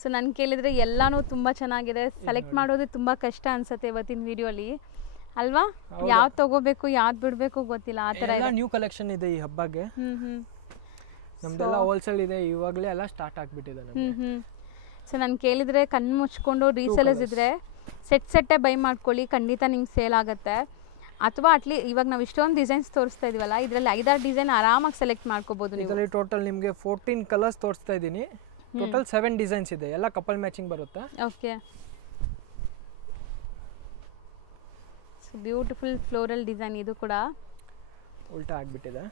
ಸೊ ನನ್ನ ಕೇಳಿದರೆ ಎಲ್ಲನೂ ತುಂಬ ಚೆನ್ನಾಗಿದೆ, ಸೆಲೆಕ್ಟ್ ಮಾಡೋದು ತುಂಬ ಕಷ್ಟ ಅನ್ಸುತ್ತೆ ಇವತ್ತಿನ ವಿಡಿಯೋಲಿ ಅಲ್ವಾ? ಯಾವ್ದು ತಗೋಬೇಕು ಯಾವ್ದು ಬಿಡಬೇಕು ಗೊತ್ತಿಲ್ಲ, ಆ ಥರ ನ್ಯೂ ಕಲೆಕ್ಷನ್ ಇದೆ ಈ ಹಬ್ಬಕ್ಕೆ. ನಮ್ದೆಲ್ಲ ಹೋಲ್ಸೇಲ್ ಇದೆ, ಇವಾಗಲೇ ಎಲ್ಲ ಸ್ಟಾರ್ಟ್ ಆಗಿಬಿಟ್ಟಿದೆ ನಮಗೆ. ಸೊ ನಾನು ಕೇಳಿದರೆ ಕಣ್ಣು ಮುಚ್ಕೊಂಡು ರೀಸೇಲರ್ಸ್ ಇದ್ದರೆ ಸೆಟ್ಟೇ ಬೈ ಮಾಡ್ಕೊಳ್ಳಿ, ಖಂಡಿತ ನಿಮ್ಗೆ ಸೇಲ್ ಆಗುತ್ತೆ. ಅಥವಾ ಇವಾಗ ನಾವು ಇಷ್ಟೊಂದು ಡಿಸೈನ್ಸ್ ತೋರಿಸ್ತಾ ಇದೀವಲ್ಲ, ಇದರಲ್ಲಿ 5-6 ಡಿಸೈನ್ ಆರಾಮಾಗಿ ಸೆಲೆಕ್ಟ್ ಮಾಡ್ಕೋಬೋದು ನೀವು. ಇದರಲ್ಲಿ ಟೋಟಲ್ ನಿಮಗೆ 14 ಕಲರ್ಸ್ ತೋರಿಸ್ತಾ ಇದ್ದೀನಿ, ಟೋಟಲ್ 7 ಡಿಸೈನ್ಸ್ ಇದೆ, ಎಲ್ಲ ಕಪಲ್ ಮ್ಯಾಚಿಂಗ್ ಬರುತ್ತೆ. Okay, so beautiful floral design, ಇದು ಕೂಡ ಉಲ್ಟಾ ಆಗಿಬಿಟ್ಟಿದೆ.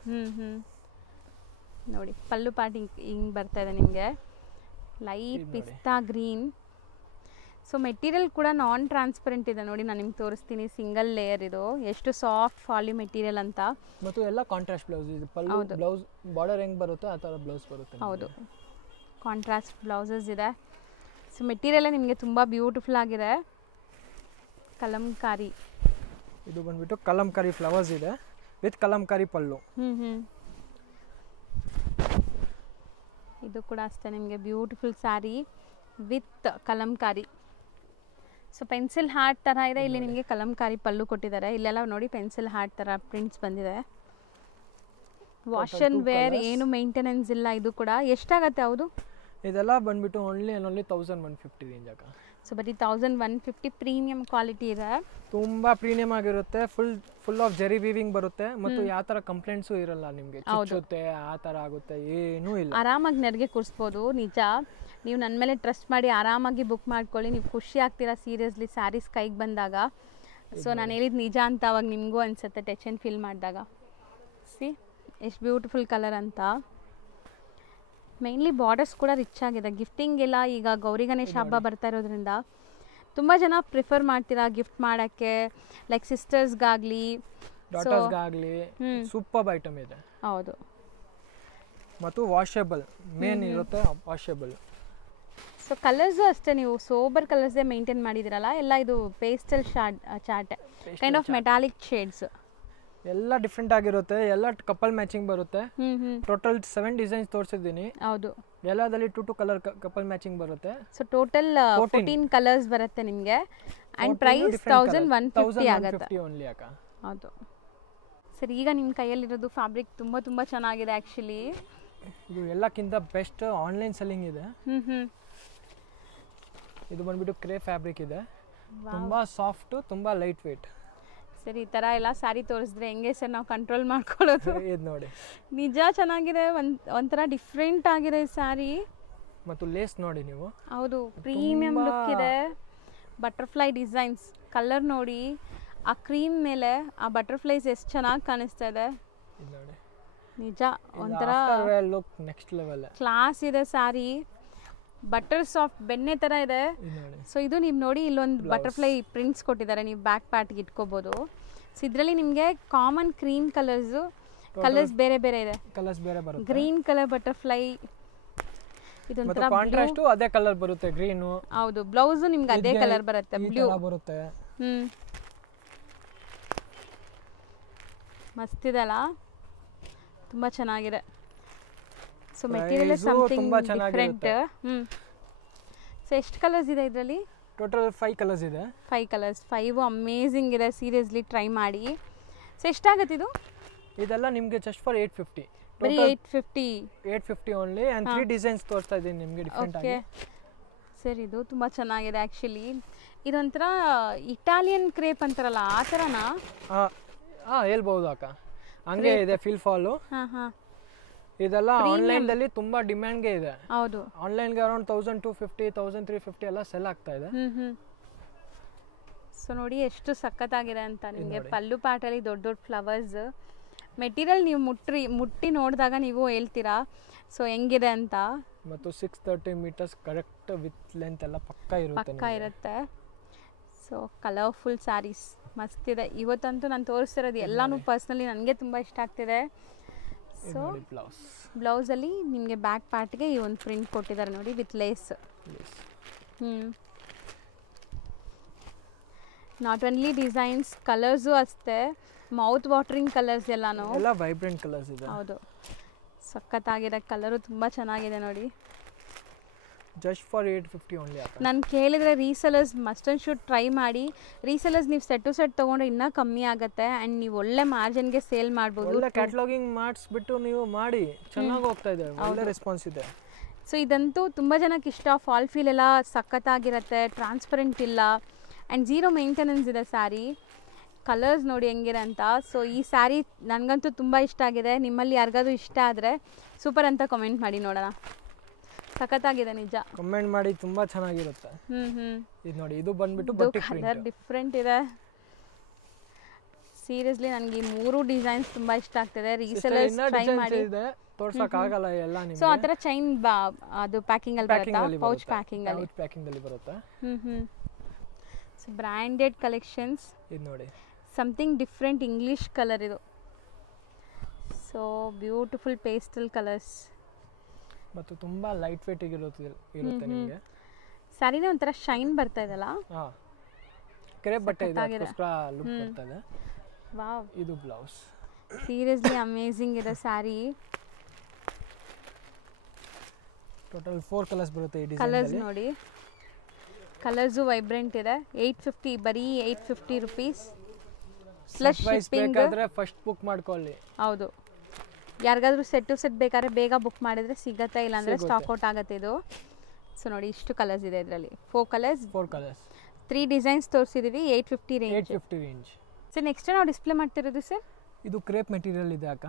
ನೋಡಿ ಪಲ್ಲು ಪಾರ್ಟ್ ಹಿಂಗೆ ಬರ್ತಾ ಇದೆ ನಿಮಗೆ, ಲೈಟ್ ಪಿಸ್ತಾ ಗ್ರೀನ್. ಸೊ ಮೆಟೀರಿಯಲ್ ಕೂಡ ನಾನ್ ಟ್ರಾನ್ಸ್ಪರೆಂಟ್ ಇದೆ ನೋಡಿ, ನಾನು ನಿಮ್ಗೆ ತೋರಿಸ್ತೀನಿ. ಸಿಂಗಲ್ ಲೇಯರ್, ಇದು ಎಷ್ಟು ಸಾಫ್ಟ್ ಫಾಲಿ ಮೆಟೀರಿಯಲ್ ಅಂತ. ಮತ್ತು ಎಲ್ಲ ಕಾಂಟ್ರಾಸ್ಟ್ ಬ್ಲೌಸ್, ಇದು ಪಲ್ಲು ಬ್ಲೌಸ್ ಬಾರ್ಡರ್ ಹೆಂಗೆ ಬರುತ್ತೆ ಆ ಥರ ಬ್ಲೌಸ್ ಬರುತ್ತೆ. ಹೌದು, ಕಾಂಟ್ರಾಸ್ಟ್ ಬ್ಲೌಸಸ್ ಇದೆ. ಸೊ ಮೆಟೀರಿಯಲ್ ನಿಮಗೆ ತುಂಬ ಬ್ಯೂಟಿಫುಲ್ ಆಗಿದೆ. ಕಲಂಕಾರಿ, ಇದು ಬಂದ್ಬಿಟ್ಟು ಕಲಂಕಾರಿ ಫ್ಲವರ್ಸ್ ಇದೆ ವಿತ್ ಕಲಂಕಾರಿ ಪಲ್ಲು. ಇದು ಕೂಡ ಅಷ್ಟೇ ನಿಮಗೆ beautiful sari with Kalamkari. So pencil heart ಥರ ಇದೆ, ಇಲ್ಲಿ ನಿಮಗೆ ಕಲಂಕಾರಿ ಪಲ್ಲು ಕೊಟ್ಟಿದ್ದಾರೆ. ಇಲ್ಲೆಲ್ಲ ನೋಡಿ ಪೆನ್ಸಿಲ್ ಹಾರ್ಟ್ ಥರ ಪ್ರಿಂಟ್ಸ್ ಬಂದಿದೆ. ವಾಶ್ ಆ್ಯಂಡ್ ವೇರ್ ಏನು ಮೇಂಟೆನೆನ್ಸ್ ಇಲ್ಲ. ಇದು ಕೂಡ ಎಷ್ಟಾಗತ್ತೆ ಹೌದು? ಇದೆಲ್ಲ ಬಂದ್ಬಿಟ್ಟು ಓನ್ಲಿ 1150 ರೇಂಜಾಗ. ಸೊ ಬರೀ 1150, ಪ್ರೀಮಿಯಂ ಕ್ವಾಲಿಟಿ ಇದೆ, ತುಂಬ ಪ್ರೀಮಿಯಂ ಆಗಿರುತ್ತೆ. ಫುಲ್ ಆಫ್ ಜೆರಿ ವೀವಿಂಗ್ ಬರುತ್ತೆ, ಮತ್ತು ಯಾವ ಥರ ಕಂಪ್ಲೇಂಟ್ಸು ಇರಲ್ಲ ನಿಮಗೆ, ಚುಚ್ಚುತ್ತೆ ಆ ಥರ ಆಗುತ್ತೆ ಏನೂ ಇಲ್ಲ. ಆರಾಮಾಗಿ ನೆರಿಗೆ ಕೂರಿಸ್ಬೋದು. ನಿಜ, ನೀವು ನನ್ನ ಮೇಲೆ ಟ್ರಸ್ಟ್ ಮಾಡಿ ಆರಾಮಾಗಿ ಬುಕ್ ಮಾಡ್ಕೊಳ್ಳಿ, ನೀವು ಖುಷಿ ಆಗ್ತೀರಾ ಸೀರಿಯಸ್ಲಿ ಸ್ಯಾರೀಸ್ ಕೈಗೆ ಬಂದಾಗ. ಸೊ ನಾನು ಹೇಳಿದ್ದು ನಿಜ ಅಂತ ಅವಾಗ ನಿಮಗೂ ಅನಿಸುತ್ತೆ ಟಚ್ ಆ್ಯಂಡ್ ಫೀಲ್ ಮಾಡಿದಾಗ. ಸಿ ಎಷ್ಟು ಬ್ಯೂಟಿಫುಲ್ ಕಲರ್ ಅಂತ. ಮೇನ್ಲಿ ಬಾರ್ಡರ್ಸ್ ಕೂಡ ರಿಚ್ ಆಗಿದೆ. ಗಿಫ್ಟಿಂಗ್ ಎಲ್ಲ ಈಗ ಗೌರಿ ಗಣೇಶ ಹಬ್ಬ ಬರ್ತಾ ಇರೋದ್ರಿಂದ ತುಂಬ ಜನ ಪ್ರಿಫರ್ ಮಾಡ್ತೀರಾ ಗಿಫ್ಟ್ ಮಾಡೋಕ್ಕೆ, ಲೈಕ್ ಸಿಸ್ಟರ್ಸ್ಗಾಗಲಿ ಡಾಟರ್ಸ್ಗಾಗಲಿ. ಸೂಪರ್ ಐಟಮ್ ಇದೆ. ಹೌದು, ಮತ್ತು ವಾಷೇಬಲ್ ಮೇನ್ ಇರುತ್ತೆ, ವಾಷೇಬಲ್. ಸೊ ಕಲರ್ಸು ಅಷ್ಟೇ, ನೀವು ಸೋಬರ್ ಕಲರ್ಸೇ ಮೇಂಟೈನ್ ಮಾಡಿದಿರಲ್ಲ, ಎಲ್ಲ ಇದು pastel chart kind of metallic shades, ಎಲ್ಲ ಡಿಫ್ರೆಂಟ್ ಆಗಿರುತ್ತೆ, ಎಲ್ಲ ಕಪಲ್ ಮ್ಯಾಚಿಂಗ್ ಬರುತ್ತೆ. ಟೋಟಲ್ 7 ಡಿಸೈನ್ಸ್ ತೋರಿಸಿದ್ದೀನಿ. ಹೌದು, ಎಲ್ಲದಲ್ಲಿ 2 ಕಲರ್ ಕಪಲ್ ಮ್ಯಾಚಿಂಗ್ ಬರುತ್ತೆ. ಸೊ ಟೋಟಲ್ 14 ಕಲರ್ಸ್ ಬರುತ್ತೆ ನಿಮಗೆ. ಆ್ಯಂಡ್ ಪ್ರೈಸ್ 1150 ಆಗುತ್ತೆ ಓನ್ಲಿ ಅಕ್ಕ. ಹೌದು ಸರ್, ಈಗ ನಿಮ್ಮ ಕೈಯಲ್ಲಿರೋದು ಫ್ಯಾಬ್ರಿಕ್ ತುಂಬ ತುಂಬ ಚೆನ್ನಾಗಿದೆ ಆ್ಯಕ್ಚುಲಿ. ಇದು ಎಲ್ಲಕ್ಕಿಂತ ಬೆಸ್ಟ್ ಆನ್ಲೈನ್ ಸೆಲ್ಲಿಂಗ್ ಇದೆ. ಇದು ಬಂದ್ಬಿಟ್ಟು ಕ್ರೇ ಫ್ಯಾಬ್ರಿಕ್ ಇದೆ, ತುಂಬ ಸಾಫ್ಟ್, ತುಂಬ ಲೈಟ್ ವೇಟ್. ಸರ್, ಈ ಥರ ಎಲ್ಲ ಸ್ಯಾರಿ ತೋರಿಸಿದ್ರೆ ಹೆಂಗೆ ಸರ್ ನಾವು ಕಂಟ್ರೋಲ್ ಮಾಡ್ಕೊಳ್ಳೋದು? ಇದು ನೋಡಿ, ನಿಜ ಚೆನ್ನಾಗಿದೆ, ಒಂಥರ ಡಿಫ್ರೆಂಟ್ ಆಗಿದೆ ಈ ಸ್ಯಾರಿ. ಮತ್ತು ಲೇಸ್ ನೋಡಿ ನೀವು. ಹೌದು, ಪ್ರೀಮಿಯಂ ಲುಕ್ ಇದೆ. ಬಟರ್ಫ್ಲೈ ಡಿಸೈನ್ಸ್, ಕಲರ್ ನೋಡಿ, ಆ ಕ್ರೀಮ್ ಮೇಲೆ ಆ ಬಟರ್ಫ್ಲೈಸ್ ಎಷ್ಟು ಚೆನ್ನಾಗಿ ಕಾಣಿಸ್ತಾ ಇದೆ. ನಿಜ ಒಂಥರ ಲುಕ್ ನೆಕ್ಸ್ಟ್ ಲೆವೆಲ್, ಕ್ಲಾಸ್ ಇದೆ ಸ್ಯಾರಿ. ಬಟರ್ ಸಾಫ್ಟ್ ಬೆಣ್ಣೆ ಥರ ಇದೆ. ಸೊ ಇದು ನೀವು ನೋಡಿ, ಇಲ್ಲೊಂದು ಬಟರ್ಫ್ಲೈ ಪ್ರಿಂಟ್ಸ್ ಕೊಟ್ಟಿದ್ದಾರೆ, ನೀವು ಬ್ಯಾಕ್ ಪಾರ್ಟ್ಗೆ ಇಟ್ಕೋಬೋದು. ಸೊ ಇದರಲ್ಲಿ ನಿಮಗೆ ಕಾಮನ್ ಕ್ರೀಮ್ ಕಲರ್ಸ್ ಬೇರೆ ಬೇರೆ ಇದೆ. ಕಲರ್ಸ್ ಬೇರೆ ಬರುತ್ತೆ. ಗ್ರೀನ್ ಕಲರ್ ಬಟರ್ಫ್ಲೈ, ಇದೊಂಥರ ಕಾಂಟ್ರಾಸ್ಟ್ ಅದೇ ಕಲರ್ ಬರುತ್ತೆ, ಗ್ರೀನ್. ಹೌದು, ಬ್ಲೌಸ್ ನಿಮ್ಗೆ ಅದೇ ಕಲರ್ ಬರುತ್ತೆ, ಬ್ಲೂ ಬರುತ್ತೆ. ಮಸ್ತಿದೆ ಅಲ್ಲ, ತುಂಬ ಚೆನ್ನಾಗಿದೆ. So material something different. So ಎಷ್ಟು ಕಲರ್ಸ್ ಇದೆ ಇದರಲ್ಲಿ? ಟೋಟಲ್ 5 ಕಲರ್ಸ್ ಇದೆ. 5 ಕಲರ್ಸ್, 5 ಅಮೇಝಿಂಗ್ ಇದೆ, ಸೀರಿಯಸ್ಲಿ ಟ್ರೈ ಮಾಡಿ. ಸೊ ಎಷ್ಟಾಗುತ್ತೆ ಇದು? ಇದೆಲ್ಲ ನಿಮಗೆ ಜಸ್ಟ್ ಫಾರ್ 850. ಬರೀ 850 ಓನ್ಲಿ. ಆ್ಯಂಡ್ 3 ಡಿಸೈನ್ಸ್ ತೋರಿಸ್ತಾ ಇದ್ದೀನಿ ನಿಮಗೆ ಡಿಫ್ರೆಂಟ್ ಆಗಿ. ಸರ್, ಇದು ತುಂಬ ಚೆನ್ನಾಗಿದೆ ಆ್ಯಕ್ಚುಲಿ. ಇದೊಂಥರ ಇಟಾಲಿಯನ್ ಕ್ರೇಪ್ ಅಂತಾರಲ್ಲ, ಆ ಥರನಾ? ಹೇಳ್ಬೋದು ಅಕ್ಕ, ಹಂಗೆ ಇದೆ ಫೀಲ್ ಫಾಲು. ಇದೆಲ್ಲ ಆನ್ಲೈನ್ದಲ್ಲಿ ತುಂಬಾ ಡಿಮ್ಯಾಂಡ್ಗೆ ಇದೆ. ಹೌದು, ಆನ್ಲೈನ್ಗೆ ಅರೌಂಡ್ 1250, 1350 ಎಲ್ಲ ಸೆಲ್ ಆಗ್ತಾ ಇದೆ. ಸೊ ನೋಡಿ ಎಷ್ಟು ಸಖತ್ತಾಗಿದೆ ಅಂತ. ನಿಮಗೆ ಪಲ್ಲು ಪಾಟಲ್ಲಿ ದೊಡ್ಡ ದೊಡ್ಡ ಫ್ಲವರ್ಸ್, ಮೆಟೀರಿಯಲ್ ನೀವು ಮುಟ್ಟಿ ನೋಡಿದಾಗ ನೀವು ಹೇಳ್ತೀರಾ ಸೊ ಹೆಂಗಿದೆ ಅಂತ. ಮತ್ತು 630 ಮೀಟರ್ಸ್ ಕರೆಕ್ಟ್ ವಿತ್ ಲೆಂತ್ ಎಲ್ಲ ಪಕ್ಕ ಇರುತ್ತೆ. ಸೊ ಕಲರ್ಫುಲ್ ಸ್ಯಾರೀಸ್ ಮಸ್ತಿದೆ. ಇವತ್ತಂತೂ ನಾನು ತೋರಿಸ್ತಿರೋದು ಎಲ್ಲನೂ ಪರ್ಸ್ನಲಿ ನನಗೆ ತುಂಬ ಇಷ್ಟ ಆಗ್ತಿದೆ. ಸೊ ಬ್ಲೌಸಲ್ಲಿ ನಿಮಗೆ ಬ್ಯಾಕ್ ಪಾರ್ಟ್ಗೆ ಈ ಒಂದು ಪ್ರಿಂಟ್ ಕೊಟ್ಟಿದ್ದಾರೆ ನೋಡಿ with lace. Not only designs, colours ಅಷ್ಟೇ ಮೌತ್ ವಾಟರಿಂಗ್ ಕಲರ್ಸ್ ಎಲ್ಲಾನು ಎಲ್ಲ ವೈಬ್ರೆಂಟ್ ಕಲರ್ಸ್ ಇದೆ. ಹೌದು, ಸಖತ್ತಾಗಿದೆ. ಕಲರು ತುಂಬ ಚೆನ್ನಾಗಿದೆ ನೋಡಿ. Just for 850 only. ನಾನು ಕೇಳಿದರೆ resellers must and should try ಮಾಡಿ. ರೀಸೆಲರ್ಸ್ ನೀವು ಸೆಟ್ ಟು ಸೆಟ್ ತೊಗೊಂಡ್ರೆ ಇನ್ನೂ ಕಮ್ಮಿ ಆಗುತ್ತೆ ಆ್ಯಂಡ್ ನೀವು ಒಳ್ಳೆ ಮಾರ್ಜಿನ್ಗೆ ಸೇಲ್ ಮಾಡ್ಬೋದು. ಒಳ್ಳೆ ಕ್ಯಾಟಲಾಗಿಂಗ್ ಮಾಡಿಸ್ಬಿಟ್ಟು ನೀವು ಮಾಡಿ, ಚೆನ್ನಾಗಿ ಹೋಗ್ತಾ ಇದೆ, ಒಳ್ಳೆ ರೆಸ್ಪಾನ್ಸ್ ಇದೆ. ಸೊ ಇದಂತೂ ತುಂಬ ಜನಕ್ಕೆ ಇಷ್ಟ. ಫಾಲ್ ಫೀಲ್ ಎಲ್ಲ ಸಖತ್ತಾಗಿರುತ್ತೆ, ಟ್ರಾನ್ಸ್ಪರೆಂಟ್ ಇಲ್ಲ ಆ್ಯಂಡ್ ಝೀರೋ ಮೇಂಟೆನೆನ್ಸ್ ಇದೆ ಸ್ಯಾರಿ. ಕಲರ್ಸ್ ನೋಡಿ ಹೆಂಗಿದೆ ಅಂತ. ಸೊ ಈ ಸ್ಯಾರಿ ನನಗಂತೂ ತುಂಬ ಇಷ್ಟ ಆಗಿದೆ. ನಿಮ್ಮಲ್ಲಿ ಯಾರಿಗಾದ್ರೂ ಇಷ್ಟ ಆದರೆ ಸೂಪರ್ ಅಂತ ಕಮೆಂಟ್ ಮಾಡಿ ನೋಡೋಣ. ಸಖತ್ತಾಗಿದೆ ನಿಜ. ಕಮೆಂಟ್ ಮಾಡಿ, ತುಂಬ ಚೆನ್ನಾಗಿರುತ್ತೆ. ಇದು ನೋಡಿ, ಇದು ಬಂದ್ಬಿಟ್ಟು ಬಟ್ಟಿ ಕಲರ್ ಡಿಫ್ರೆಂಟ್ ಇದೆ. ಸೀರಿಯಸ್ಲಿ ನನಗೆ ಈ 3 ಡಿಸೈನ್ಸ್ ತುಂಬ ಇಷ್ಟ ಆಗ್ತಿದೆ. ರೀಸೆಲರ್ಸ್ ಟ್ರೈ ಮಾಡಿ. ತೋರ್ಸಕ್ ಆಗಲ್ಲ ಎಲ್ಲ ನಿಮಗೆ. ಸೊ ಆ ಥರ ಚೈನ್ ಅದು ಪ್ಯಾಕಿಂಗ್ ಅಲ್ಲಿ ಬರುತ್ತಾ? ಪೌಚ್ ಪ್ಯಾಕಿಂಗ್ ಅಲ್ಲಿ ಬರುತ್ತೆ. So branded collections. ಇದು ನೋಡಿ, ಸಮಥಿಂಗ್ ಡಿಫ್ರೆಂಟ್ ಇಂಗ್ಲಿಷ್ ಕಲರ್ ಇದು. ಸೊ ಬ್ಯೂಟಿಫುಲ್ ಪೇಸ್ಟಲ್ ಕಲರ್ಸ್ ಮತ್ತು ತುಂಬಾ ಲೈಟ್ ವೇಟ್ ಇರುತ್ತೆ ನಿಮಗೆ. ಸ್ಯಾರಿನ ಒಂಥರ ಶೈನ್ ಬರ್ತಾ ಇದೆಲ್ಲ. ಕ್ರೇಪ್ ಬಟ್ಟೆ ಇದೆ, ಅದಕ್ಕೋಸ್ಕರ ಲುಕ್ ಬರ್ತಾ ಇದೆ. ವಾವ್, ಇದು ಬ್ಲೌಸ್. ಸೀರಿಯಸ್ಲಿ ಅಮೇಜಿಂಗ್ ಇದೆ ಸ್ಯಾರಿ. ಟೋಟಲ್ 4 ಕಲರ್ಸ್ ಬರುತ್ತೆ ಈ ಡಿಸೈನ್ ಕಲರ್ಸ್ ನೋಡಿ. ಕಲರ್ಸು ವೈಬ್ರೆಂಟ್ ಇದೆ. 850, ಬರೀ 850 ರೂಪೀಸ್ ಪ್ಲಸ್ ಶಿಪ್ಪಿಂಗ್. ಬೇಕಾದ್ರೆ ಫಸ್ಟ್ ಬುಕ್ ಮಾಡ್ಕೊಳ್ಳಿ. ಹೌದು, ಯಾರಿಗಾದ್ರೂ ಸೆಟ್ ಟು ಸೆಟ್ ಬೇಕಾದ್ರೆ ಬೇಗ ಬುಕ್ ಮಾಡಿದ್ರೆ ಸಿಗತ್ತೆ, ಇಲ್ಲಾಂದ್ರೆ ಸ್ಟಾಕ್ ಔಟ್ ಆಗುತ್ತೆ ಇದು. ಸೊ ನೋಡಿ, ಇಷ್ಟು ಕಲರ್ಸ್ ಇದೆ ಇದರಲ್ಲಿ. 4 ಕಲರ್ಸ್ 3 ಡಿಸೈನ್ಸ್ ತೋರಿಸಿದೀವಿ. 850 ರೇಂಜ್. ಸೊ ನೆಕ್ಸ್ಟ್ ನಾವು ಡಿಸ್ಪ್ಲೇ ಮಾಡ್ತಿರೋದು ಸರ್, ಇದು ಕ್ರೇಪ್ ಮೆಟೀರಿಯಲ್ ಇದೆ ಅಕ್ಕ.